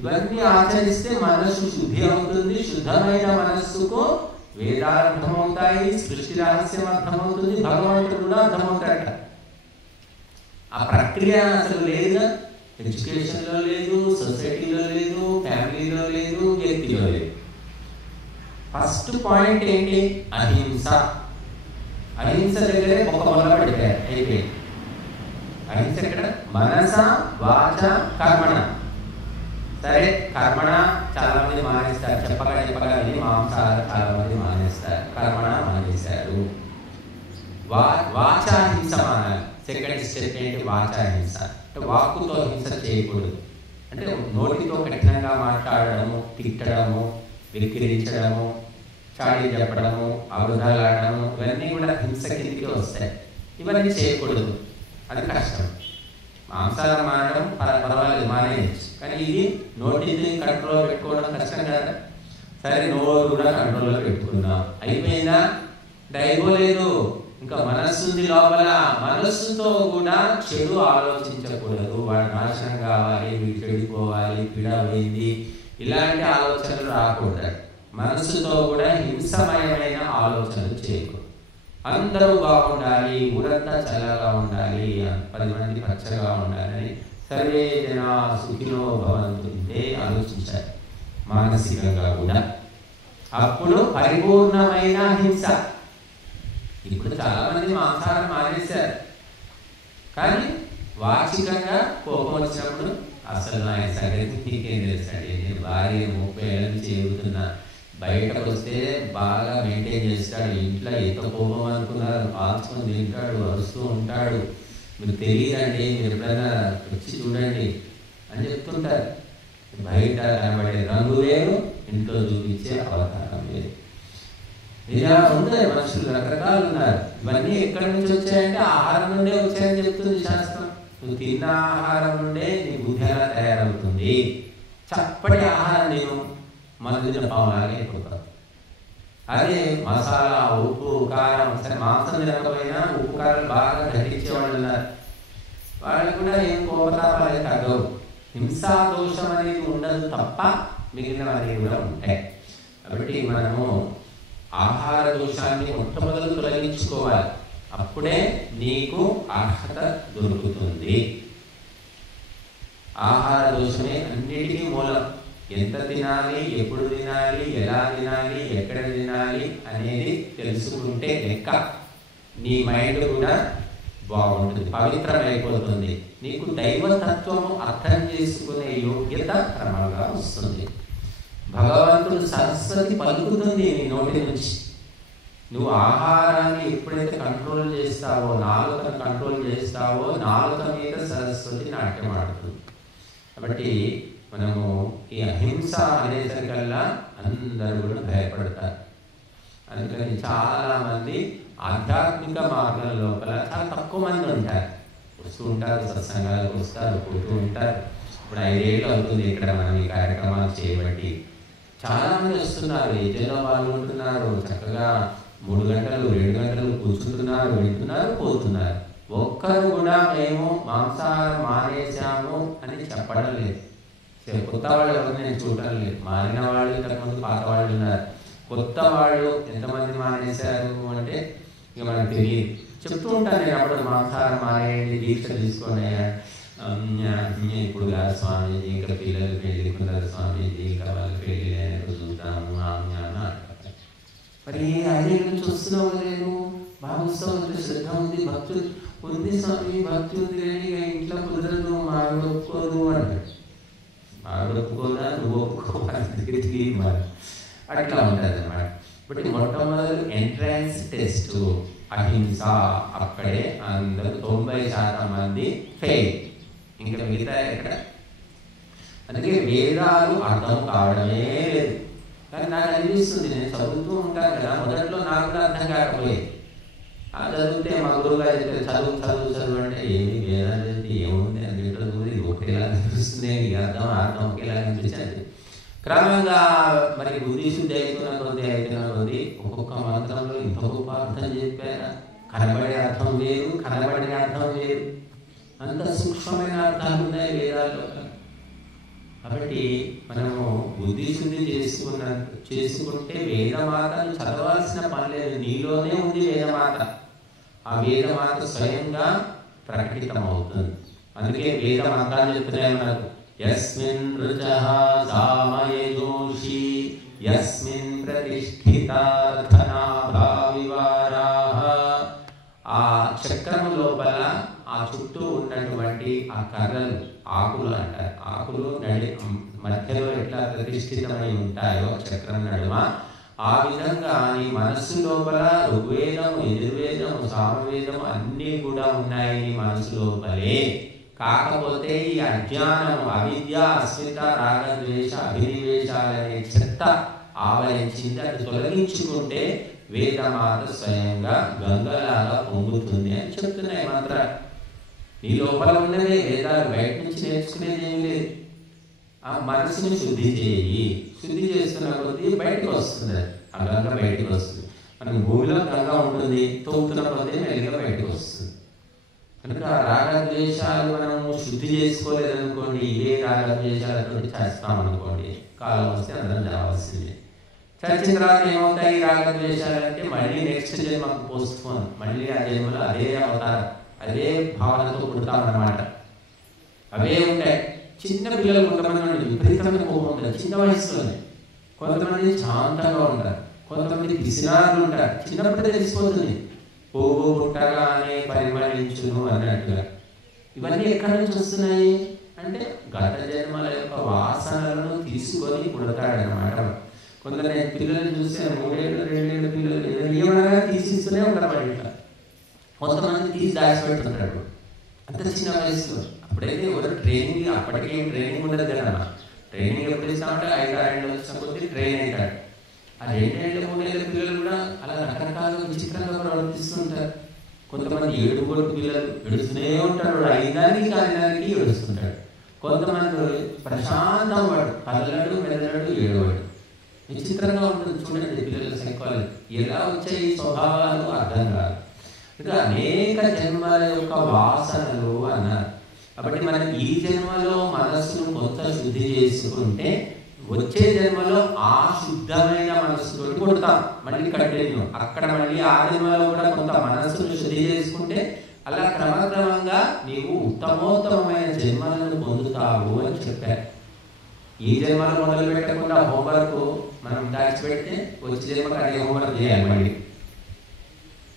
ఇవన్నీ ఆచరిస్తే మనస్సు శుద్ధి అవుతుంది. శుద్ధమైన మనస్సుకు వేదాలు అర్థమవుతాయి, సృష్టి రహస్యం అర్థమవుతుంది, భగవంతుడు కూడా అర్థమవుతాడట. ఆ ప్రక్రియ అసలు లేదా, ఎడ్యుకేషన్లో లేదు, సొసైటీలో లేదు, ఫ్యామిలీలో లేదు, వ్యక్తిలో లేదు. ఫస్ట్ పాయింట్ ఏంటి? అహింస. అహింస దగ్గరే ఒక మొదలు పెడతారు, అయిపోయింది. అహింస ఎక్కడ? మనస వాచ కర్మణ. సరే, కర్మణ చాలా మంది మానేస్తారు, చెప్పగా విని మాంసాహారం చాలా మంది మానేస్తారు, కర్మణ మానేశారు. వాచాహింస మానాలి. సెకండ్ స్టెప్ ఏంటి? వాచాహింస. అంటే వాక్కుతో హింస చేయకూడదు. అంటే నోటితో కఠినంగా మాట్లాడడము, తిట్టడము, విక్రించడము, చాడీ చెప్పడము, అబద్ధాలాడము, ఇవన్నీ కూడా హింస కిందికి వస్తాయి. ఇవన్నీ చేయకూడదు, అది కష్టం. మాంసాహారం మానడం పర్వాలేదు, మానేయచ్చు. కానీ ఇది నోటిని కంట్రోల్లో పెట్టుకోవడం కష్టం కదా. సరే, నోరు కూడా కంట్రోల్లో పెట్టుకున్నాం, అయిపోయిందా? అయిపోలేదు, ఇంకా మనస్సు ఉంది లోపల. మనస్సుతో కూడా చెడు ఆలోచించకూడదు. వాడు నాశనం కావాలి, వీడు చెడిపోవాలి, పీడమైంది, ఇలాంటి ఆలోచనలు రాకూడదు. మనస్సుతో కూడా హింసమయమైన ఆలోచనలు చేయకూడదు. అందరూ బాగుండాలి, ఊరంతా చల్లగా ఉండాలి, 10 మంది పచ్చగా ఉండాలని సర్వే జనా సుఖినో భవంతు ఆలోచించాలి మానసికంగా కూడా. అప్పుడు పరిపూర్ణమైన హింస. ఇప్పుడు చాలా మంది మాంసాహారం మానేశారు, కానీ వాచికంగా కోపం వచ్చినప్పుడు అసలు నా సంగతి నీకేం తెలుసండి, నేను భార్య 30 ఏళ్ళ నుంచి చెబుతున్నా, బయటకు వస్తే బాగా మెయింటైన్ చేస్తాడు, ఇంట్లో ఎంత కోపం అనుకున్నారు, ఆల్చుకొని తింటాడు, అరుస్తూ ఉంటాడు, మీకు తెలియదండి, మీరు ఎప్పుడైనా వచ్చి చూడండి అని చెప్తుంటారు. బయట కనబడే రంగు వేరు, ఇంట్లో చూపించే అవతారం వేరు. ఇలా ఉంటాయి మనుషులు, రకరకాలు ఉన్నారు. ఇవన్నీ ఎక్కడి నుంచి వచ్చాయంటే ఆహారం నుండే వచ్చాయని చెప్తుంది శాస్త్రం. నువ్వు తిన్న ఆహారం నుండే నీ బుద్ధి ఎలా తయారవుతుంది. చప్పటి ఆహారం నేను మందిన పావులాగా అయిపోతాను. అదే మసాలా, ఉప్పు, కారం, సరే మాంసం తినకపోయినా ఉప్పు కారం బాగా ఘటించే వాళ్ళు ఉన్నారు, వాళ్ళు కూడా ఏం కోపతాపాలు తగ్గవు. హింసా దోషం అనేది ఉండదు తప్ప మిగిలినవన్నీ కూడా ఉంటాయి. కాబట్టి మనము ఆహార దోషాన్ని మొట్టమొదలు తొలగించుకోవాలి, అప్పుడే నీకు అర్హత దొరుకుతుంది. ఆహార దోషమే అన్నిటికీ మూలం. ఎంత తినాలి, ఎప్పుడు తినాలి, ఎలా తినాలి, ఎక్కడ తినాలి అనేది తెలుసుకుంటే లెక్క నీ మైండ్ కూడా బాగుంటుంది, పవిత్రమైపోతుంది. నీకు దైవతత్వము అర్థం చేసుకునే యోగ్యత క్రమంగా వస్తుంది. భగవంతుడు సరస్వతి పలుకుతుంది నీ నోటి నుంచి. నువ్వు ఆహారాన్ని ఎప్పుడైతే కంట్రోల్ చేస్తావో, నాలుకను కంట్రోల్ చేస్తావో, నాలుక మీద సరస్వతి నాట్యం ఆడుతుంది. కాబట్టి మనము ఈ అహింస అనేసరికల్లా అందరూ కూడా భయపడతారు. అందుకని చాలామంది ఆధ్యాత్మిక మార్గం లోపల చాలా తక్కువ మంది ఉంటారు. వస్తూ ఉంటారు, సత్సంగాలకు వస్తారు, పోతూ ఉంటారు. ఇప్పుడు 5 ఏళ్ళు అవుతుంది ఇక్కడ మనం ఈ కార్యక్రమాలు చేయబట్టి. చాలామంది వస్తున్నారు, ఏజెంట్లో పాల్గొంటున్నారు, చక్కగా 3 గంటలు 7 గంటలు కూర్చుంటున్నారు, వింటున్నారు, పోతున్నారు. ఒక్కరు కూడా మేము మాంసాహారం మానేశాము అని చెప్పడం లేదు. కొత్త వాళ్ళు ఎవరు నేను చూడటం లేదు. మారిన వాళ్ళు ఇంతకుముందు పాత వాళ్ళు ఉన్నారు. కొత్త వాళ్ళు ఎంతమంది మానేశారు అంటే ఇక మనకు తెలియదు. చెప్తూ ఉంటాను నేను అప్పుడు, మాంసాహారం మానేయండి, దీక్ష తీసుకోండి. ఇప్పుడు కాదు స్వామీజీ, ఇంకా పిల్లలు పెళ్ళికున్నారు స్వామీజీ, ఇంకా వాళ్ళు పెళ్ళి అయినప్పుడు చూద్దాము అంటారు. మరి 5 ఏళ్ళ నుంచి వస్తున్నావు నేను బాగా వస్తావు, శ్రద్ధ ఉంది, భక్తి ఉంది స్వామి, భక్తి ఉంది కానీ ఇంట్లో కుదరదు, మావిడ ఒప్పుకోదు అంటాడు. మావిడ ఒప్పుకోదా, నువ్వు ఒప్పుకోవాలి, మరి అట్లా ఉంటుంది అన్నమాట. ఇప్పుడు మొట్టమొదటి ఎంట్రన్స్ టెస్ట్ అహింస. అక్కడే అందరూ 90% మంది ఫెయిల్, ఇంకా మిగతా ఎక్కడ. అందుకే వేదాలు అర్థం కావడమే లేదు. కానీ నాకు అనిపిస్తుంది, నేను చదువుతూ ఉంటాను కదా, మొదట్లో నాకు కూడా అర్థం కాకపోయేది. ఆ చదివితే మా గురువుగా చెప్తే చదువు చదువు చదువు అంటే ఏమి వేదాలు చదివితే ఏముంది అని చెప్పి ఇది ఒకేలా అనిపిస్తుంది, అర్థం ఒకేలా అనిపించింది. క్రమంగా మరి బుద్ధి శుద్ధి అవుతున్న కొద్ది ఒక్కొక్క మంత్రంలో ఇంత గొప్ప అర్థం చెప్పారా. కనబడే అర్థం వేరు, కనబడిన అర్థం వేరు, అంత సూక్ష్మమైన అర్థాలు ఉన్నాయి వేదాల్లో. కాబట్టి మనము బుద్ధి శుద్ధి చేసుకుంటే వేదమాతను చదవాల్సిన పని లేదు, నీలోనే ఉంది వేదమాత. ఆ వేదమాత స్వయంగా ప్రకటితం అవుతుంది. అందుకే వేద మంత్రాలు చెప్తున్నాయి మనకు, యస్మిన్ రుచః సామయజోషి యస్మిన్ ప్రతిష్ఠితార్థనాభా వివారాః. ఆ చక్రము లోపల ఆ చుట్టూ ఉన్నటువంటి ఆ కర్రలు, ఆకులు అంటారు, ఆకులు మధ్యలో ఎట్లా ప్రతిష్ఠితమై ఉంటాయో చక్రం నడుమ, ఆ విధంగా నీ మనస్సు లోపల ఋగ్వేదం, యజుర్వేదం, సామవేదం అన్నీ కూడా ఉన్నాయి నీ మనస్సు లోపలే. కాకపోతే ఈ అజ్ఞానం, అవిద్య, అస్మిత, రాగద్వేష, అభినివేశాలనే చెత్త ఆవరించింది. అది తొలగించుకుంటే వేదమాత స్వయంగా గంగలాగా పొంగుతుంది అని చెప్తున్నాయి మంత్రాలు. నీ లోపల ఉన్నదే వేదాలు, బయట నుంచి నేర్చుకునేది ఏం లేదు. ఆ మనసుని శుద్ధి చేయి, శుద్ధి చేస్తున్న కొద్దీ బయటకు వస్తుంది, ఆ గంగ బయటకు వస్తుంది. మనం భూమిలో గంగ ఉంటుంది, తోగుతున్న కొద్దీ మెల్లిగా బయటకు వస్తుంది. కనుక రాగద్వేషాలు మనము శుద్ధి చేసుకోలేదనుకోండి, ఇవే రాగద్వేషాలతో చేస్తామనుకోండి, కాలం వస్తే అందరం రావాల్సిందే. చచ్చిన తర్వాత ఏమవుతాయి రాగద్వేషాలు అంటే, మళ్ళీ నెక్స్ట్ జన్మకు పోస్ట్ పోన్, మళ్ళీ ఆ జన్మలో అదే అవతారం, అదే భావనతో పుడతామన్నమాట. అవే ఉంటాయి. చిన్న పిల్లలు కొంతమంది విపరీతమైన కోపం ఉంటారు చిన్న వయసులోనే, కొంతమంది శాంతంగా ఉంటారు, కొంతమంది పిసినారులు ఉంటారు. చిన్నప్పుడే తెలిసిపోతుంది, పువ్వు పుట్టగానే పరిమళించును అన్నట్టుగా. ఇవన్నీ ఎక్కడి నుంచి వస్తున్నాయి అంటే గత జన్మల యొక్క వాసనలను తీసుకొని పుడతాడనమాట. కొందరు నేను పిల్లల్ని చూస్తే 3 ఏళ్ళు 2 ఏళ్ళ పిల్లలు ఏమనగా తీసిస్తూనే ఉంటారు ఇట్లా. కొంతమంది తీసి దాచిపెడుతుంటాడు అంత చిన్న వయసులో. అప్పుడైతే ఎవరు ట్రైనింగ్, అప్పటికే ట్రైనింగ్ ఉండదు కదమ్మా. ట్రైనింగ్ ఎప్పుడు ఇస్తామంటే 5-6 ఏళ్ళు వచ్చిన కొద్ది ట్రైన్ అవుతాడు. ఆ 2 ఏళ్ళ 3 ఏళ్ళ పిల్లలు కూడా అలా రకరకాలుగా విచిత్రంగా ప్రవర్తిస్తుంటారు. కొంతమంది 7 కోట్ల పిల్లలు ఏడుస్తూనే ఉంటాడు, 5 దానికి 10 దానికి ఏడుస్తుంటాడు. కొంతమంది ప్రశాంతం వాడు, కదలడు, మెదలడు, ఏడవాడు. విచిత్రంగా ఉంటుంది చూడండి పిల్లల సైకాలజీ. ఎలా వచ్చే ఈ స్వభావాలు అర్థం కాదు. ఇంకా అనేక జన్మల యొక్క వాసనలు అన్నారు. కాబట్టి మనం ఈ జన్మలో మనస్సును కొంత శుద్ధి చేసుకుంటే వచ్చే జన్మలో ఆ శుద్ధమైన మనస్సుతో పుడతాం, మళ్ళీ కంటిన్యూ. అక్కడ మళ్ళీ ఆ జన్మలో కూడా కొంత మనస్సును శుద్ధి చేసుకుంటే అలా క్రమక్రమంగా నీవు ఉత్తమోత్తమైన జన్మలను పొందుతావు అని చెప్పారు. ఈ జన్మలో మొదలు పెట్టకుండా హోంవర్క్ మనం దాచిపెడితే వచ్చే జన్మకు అదే హోంవర్క్ చేయాలి మళ్ళీ.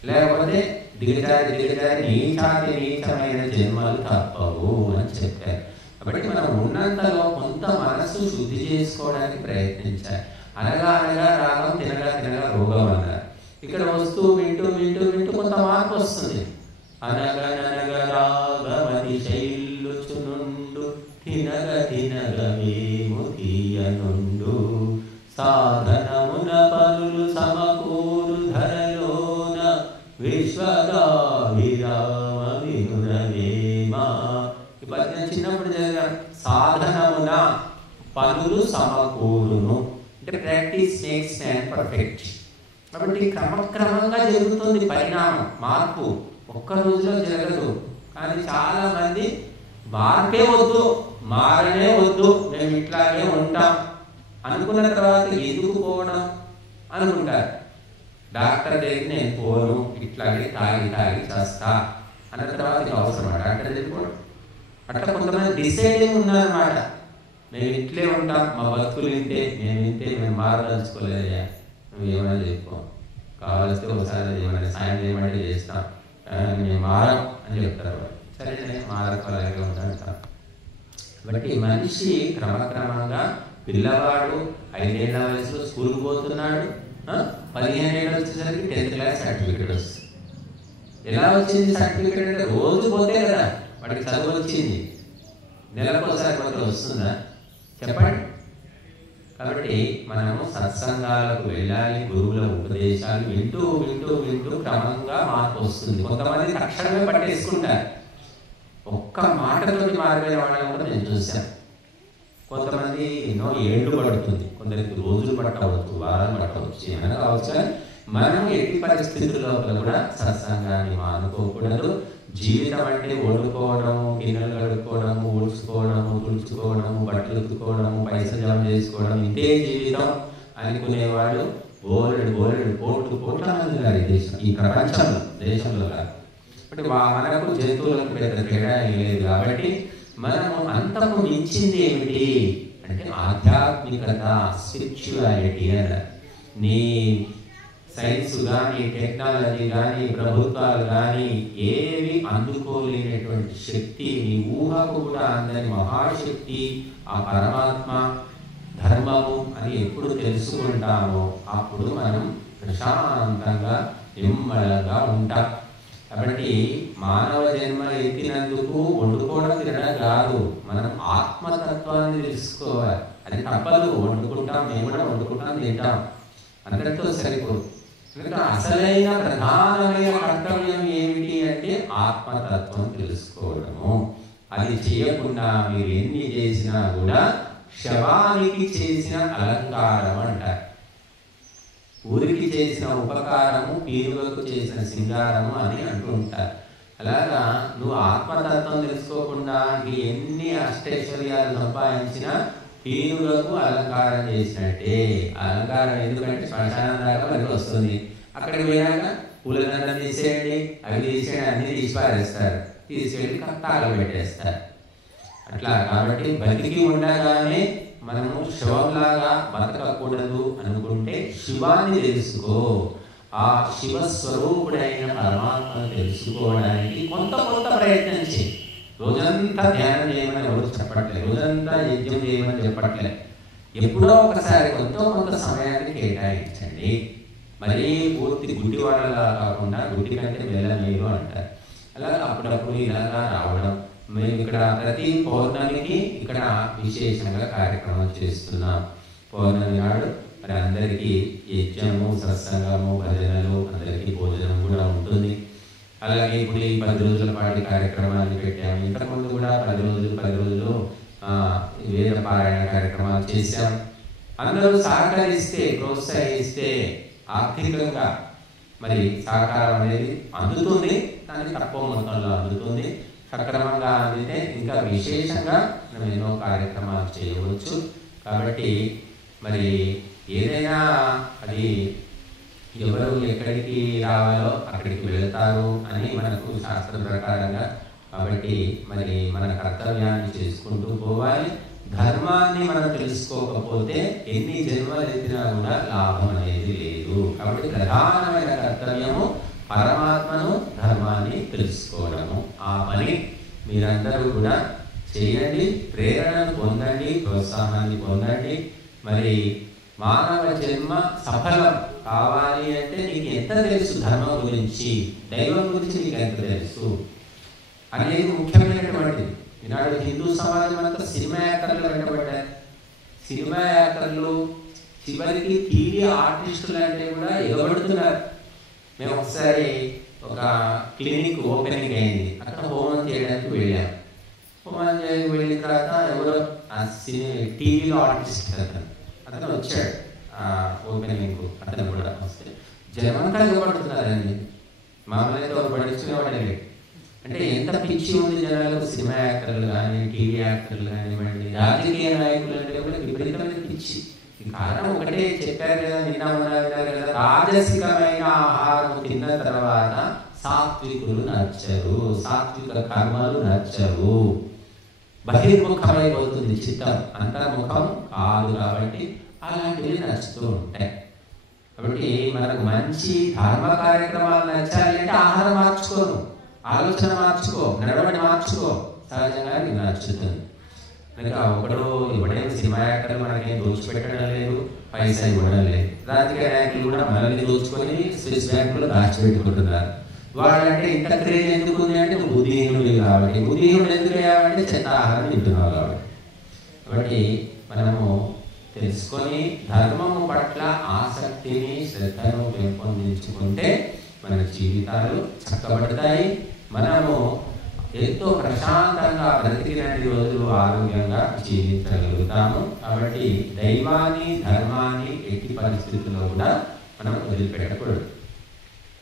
లేకపోతే దిగజారి నీచాతి నీచమైన జన్మలు తప్పవు అని చెప్పారు. కాబట్టి మనం ఉన్నంతలో కొంత మనసు శుద్ధి చేసుకోవడానికి ప్రయత్నించాలి. అనగా అనగా రాగం, తినగా తినగా రోగం అన్నారు. ఇక్కడ వస్తూ వింటూ వింటూ వింటూ కొంత మార్పు వస్తుంది. అనగననగా రాగమది శైలుచునుండు, తినగ తినగ మేము తీయనుండు, సాధనమున పనులు సమకూరు ధరలోన, విశ్వదాభిరామ వినురవేమా. ఈ పద్యం చిన్నప్పుడు చదివాను. సాధనమున పనులు సమకూరును అంటే ప్రాక్టీస్ మేక్స్ మ్యాన్ పర్ఫెక్ట్. కాబట్టి క్రమక్రమంగా జరుగుతుంది పరిణామం, మార్పు ఒక్క రోజులో జరగదు. కానీ చాలా మంది మార్పే వద్దు, మారనే వద్దు, మేము ఇట్లాగే ఉంటాం అనుకున్న తర్వాత ఎందుకు పోవడం అనుకుంటారు. డాక్టర్ దగ్గర నేను పోను, ఇట్లాగే తాగి తాగి చేస్తా అన్న తర్వాత ఇది అవసరమా డాక్టర్ దగ్గర పోవడం? అట్లా కొంతమంది డిసైడింగ్ ఉన్నారన్నమాట. మేము ఇట్లే ఉంటాం, మా బతుకులు ఇంతే, మేము మారదలుచుకోలేదయ్యా, నువ్వు ఏమైనా చెప్పుకో, కావాల్సి ఒకసారి ఏమైనా సాయం చేయమంటే చేస్తాం, మేము మారం అని చెప్తారు. సరే నేను మారకోలాగే ఉంటాను. కాబట్టి మనిషి క్రమక్రమంగా, పిల్లవాడు 5 ఏళ్ల వయసులో స్కూల్కి పోతున్నాడు, 15 ఏళ్ళు వచ్చేసరికి 10th క్లాస్ సర్టిఫికేట్ వస్తుంది. ఎలా వచ్చింది సర్టిఫికేట్ అంటే రోజు పోతే కదా వాడికి చదువు వచ్చింది. నెలకోసారి పోతే వస్తుందా చెప్పండి? కాబట్టి మనము సత్సంగాలకు వెళ్ళాలి, గురువుల ఉపదేశాలు వింటూ వింటూ వింటూ క్రమంగా మార్పు వస్తుంది. కొంతమంది తక్షణమే పట్టేసుకుంటారు. ఒక్క మాటతోటి మారిపోయిన వాళ్ళని కూడా నేను చూశాను. కొంతమంది ఎన్నో ఏళ్ళు పడుతుంది, కొందరికి రోజులు పట్టవచ్చు, వారాలు పట్టవచ్చు, ఏమైనా కావచ్చు. కానీ మనం ఎట్టి పరిస్థితుల్లో కూడా సత్సంగాన్ని మానుకోకూడదు. జీవితం అంటే వండుకోవడము, గిన్నెలు కడుక్కోవడము, ఊడ్చుకోవడము, తుడుచుకోవడము, బట్టలు ఉతుకోవడము, పైసలు జమ చేసుకోవడం, ఇదే జీవితం అనుకునేవాడు బోలెడు కోట్ల మంది గారు ఈ ప్రపంచంలో, దేశంలో కాదు. అంటే మనకు జంతువులకు పెద్ద తేడా లేదు. కాబట్టి మనము అంతకు మించింది ఏమిటి అంటే ఆధ్యాత్మికత, స్పిరిచువాలిటీ అన్నారు. నీ సైన్స్ కానీ, టెక్నాలజీ కానీ, ప్రభుత్వాలు కానీ ఏవి అందుకోలేనటువంటి శక్తి, నీ ఊహకు కూడా అందని మహాశక్తి ఆ పరమాత్మ, ధర్మము అని ఎప్పుడు తెలుసుకుంటామో అప్పుడు మనం ప్రశాంతంగా, నిమ్మలంగా ఉంటాం. కాబట్టి మానవ జన్మ ఎత్తినందుకు వండుకోవడం తినడం కాదు, మనం ఆత్మతత్వాన్ని తెలుసుకోవాలి. అది తప్పదు, వండుకుంటాం, మేము కూడా వండుకుంటాం, తింటాం, అందరితో సరిపోదు. కనుక అసలైన ప్రధానమైన కర్తవ్యం ఏమిటి అంటే ఆత్మతత్వం తెలుసుకోవడము. అది చేయకుండా మీరు ఎన్ని చేసినా కూడా శవానికి చేసిన అలంకారం అంటారు. ఊరికి చేసిన ఉపకారము పీనుగకు చేసిన సింగారము అని అంటుంటారు. అలాగా నువ్వు ఆత్మతత్వం తెలుసుకోకుండా ఎన్ని అష్టైశ్వర్యాలు సంపాదించినా పీనుగకు అలంకారం చేసినట్టే. అలంకారం ఎందుకంటే శ్మశానం దాకా మనకి వస్తుంది. అక్కడికి పోయాక పూలదండం తీసేయండి, అవి తీసేయండి, అన్ని తీసి పారేస్తారు, తీసుకెళ్ళి తాళం పెట్టేస్తారు. అట్లా కాబట్టి బతికి ఉండగానే మనము శవంలాగా బతకకూడదు అనుకుంటే శివాన్ని తెలుసుకో. ఆ శివస్వరూపుడైన పరమాత్మను తెలుసుకోవడానికి కొంత ప్రయత్నం చేయి. రోజంతా ధ్యానం చేయమని ఎవరు చెప్పట్లేదు, రోజంతా యజ్ఞం చేయమని చెప్పట్లేదు. ఎప్పుడో ఒకసారి కొంత సమయాన్ని కేటాయించండి. మరీ పూర్తి గుడ్డి వాళ్ళలా కాకుండా, గుడ్డి కంటే వెళ్ళమేమో అంటారు. అలాగే అప్పుడప్పుడు ఇలాగా రావడం. మేము ఇక్కడ ప్రతి పౌర్ణమికి ఇక్కడ విశేషంగా కార్యక్రమం చేస్తున్నాం. పౌర్ణమి నాడు మరి అందరికీ యజ్ఞము, సత్సంగము, భజనలు, అందరికీ భోజనం కూడా ఉంటుంది. అలాగే ఇప్పుడు ఈ 10 రోజుల పాటు కార్యక్రమాన్ని పెట్టాము. ఇంతకుముందు కూడా 10 రోజులు వేద పారాయణ కార్యక్రమాలు చేశాం. అందరూ సహకరిస్తే, ప్రోత్సహిస్తే ఆర్థికంగా మరి సహకారం అనేది అందుతుంది. కానీ తక్కువ మొత్తంలో అందుతుంది. సక్రమంగా అందితే ఇంకా విశేషంగా మనం ఎన్నో కార్యక్రమాలు చేయవచ్చు. కాబట్టి మరి ఏదైనా అది ఎవరు ఎక్కడికి రావాలో అక్కడికి వెళతారు అని మనకు శాస్త్ర ప్రకారంగా. కాబట్టి మరి మన కర్తవ్యాన్ని చేసుకుంటూ పోవాలి. ధర్మాన్ని మనం తెలుసుకోకపోతే ఎన్ని జన్మలు ఎత్తినా కూడా లాభం అనేది లేదు. కాబట్టి ప్రధానమైన కర్తవ్యము పరమాత్మను, ధర్మాన్ని తెలుసుకోవడము. ఆ పని మీరందరూ కూడా చేయండి, ప్రేరణను పొందండి, ప్రోత్సాహాన్ని పొందండి. మరి మానవ జన్మ సఫలం కావాలి అంటే నీకు ఎంత తెలుసు ధర్మం గురించి, దైవం గురించి నీకు ఎంత తెలుసు అనేది ముఖ్యమైనటువంటిది. ఈనాడు హిందూ సమాజం అంతా సినిమా యాక్టర్లు వెంటబడ్డారు. సినిమా యాక్టర్లు చివరికి టీవీ ఆర్టిస్టులు అంటే కూడా ఎగబడుతున్నారు. మేము ఒకసారి ఒక క్లినిక్ ఓపెనింగ్ అయింది, అక్కడ హోమం చేయడానికి వెళ్ళాం. హోమం చేయడానికి వెళ్ళిన తర్వాత ఎవరో టీవీలో ఆర్టిస్ట్ అతను వచ్చాడు ఓపెనింగ్. అతను కూడా వస్తే జనమంతా ఎగబడుతున్నారండి. మామూలుగా ఎవరు పడించుకునేవాడే లేదు. అంటే ఎంత పిచ్చి ఉంది జనాలకు. సినిమా యాక్టర్లు కానీ, టీవీ యాక్టర్లు కానివ్వండి, రాజకీయ నాయకులు అంటే కూడా విపరీతమైన పిచ్చి. కారణం ఒకటే చెప్పారు కదా, నిన్న ఉన్నారు కదా, రాజసికమైన ఆహారం తిన్న తర్వాత సాత్వికులు నచ్చరు, సాత్విక కర్మలు నచ్చరు, బహిర్ముఖమైపోతుంది చిత్తం, అంతర్ముఖం కాదు. కాబట్టి అలాంటివి నచ్చుతూ ఉంటాయి. కాబట్టి మనకు మంచి ధర్మ కార్యక్రమాలు నచ్చాలి అంటే ఆహారం మార్చుకోను, ఆలోచన మార్చుకో, నడవడి మార్చుకో, సహజంగా నీకు నచ్చుతుంది. కనుక ఒకడు ఇవ్వడం సినిమా యాక్టర్లు మనకేం దోచిపెట్టడం లేదు, పైసా ఇవ్వడం లేదు. రాజకీయ నాయకులు కూడా మనల్ని దోచుకొని స్విస్ బ్యాంకులో దాచిపెట్టుకుంటున్నారు. వాళ్ళంటే ఇంత క్రేజ్ ఎందుకు ఉంది అంటే బుద్ధిహీనుడు కాబట్టి. బుద్ధిహీనుడు ఎందుకు అయ్యామంటే చెత్త ఆహారం తింటున్నావు కాబట్టి. కాబట్టి మనము తెలుసుకొని ధర్మము పట్ల ఆసక్తిని, శ్రద్ధను పెంపొందించుకుంటే మన జీవితాలు చక్కబడతాయి. మనము ఎంతో ప్రశాంతంగా బ్రతికినన్ని రోజులు ఆరోగ్యంగా జీవించగలుగుతాము. కాబట్టి దైవాన్ని, ధర్మాన్ని ఎట్టి పరిస్థితుల్లో కూడా మనం వదిలిపెట్టకూడదు.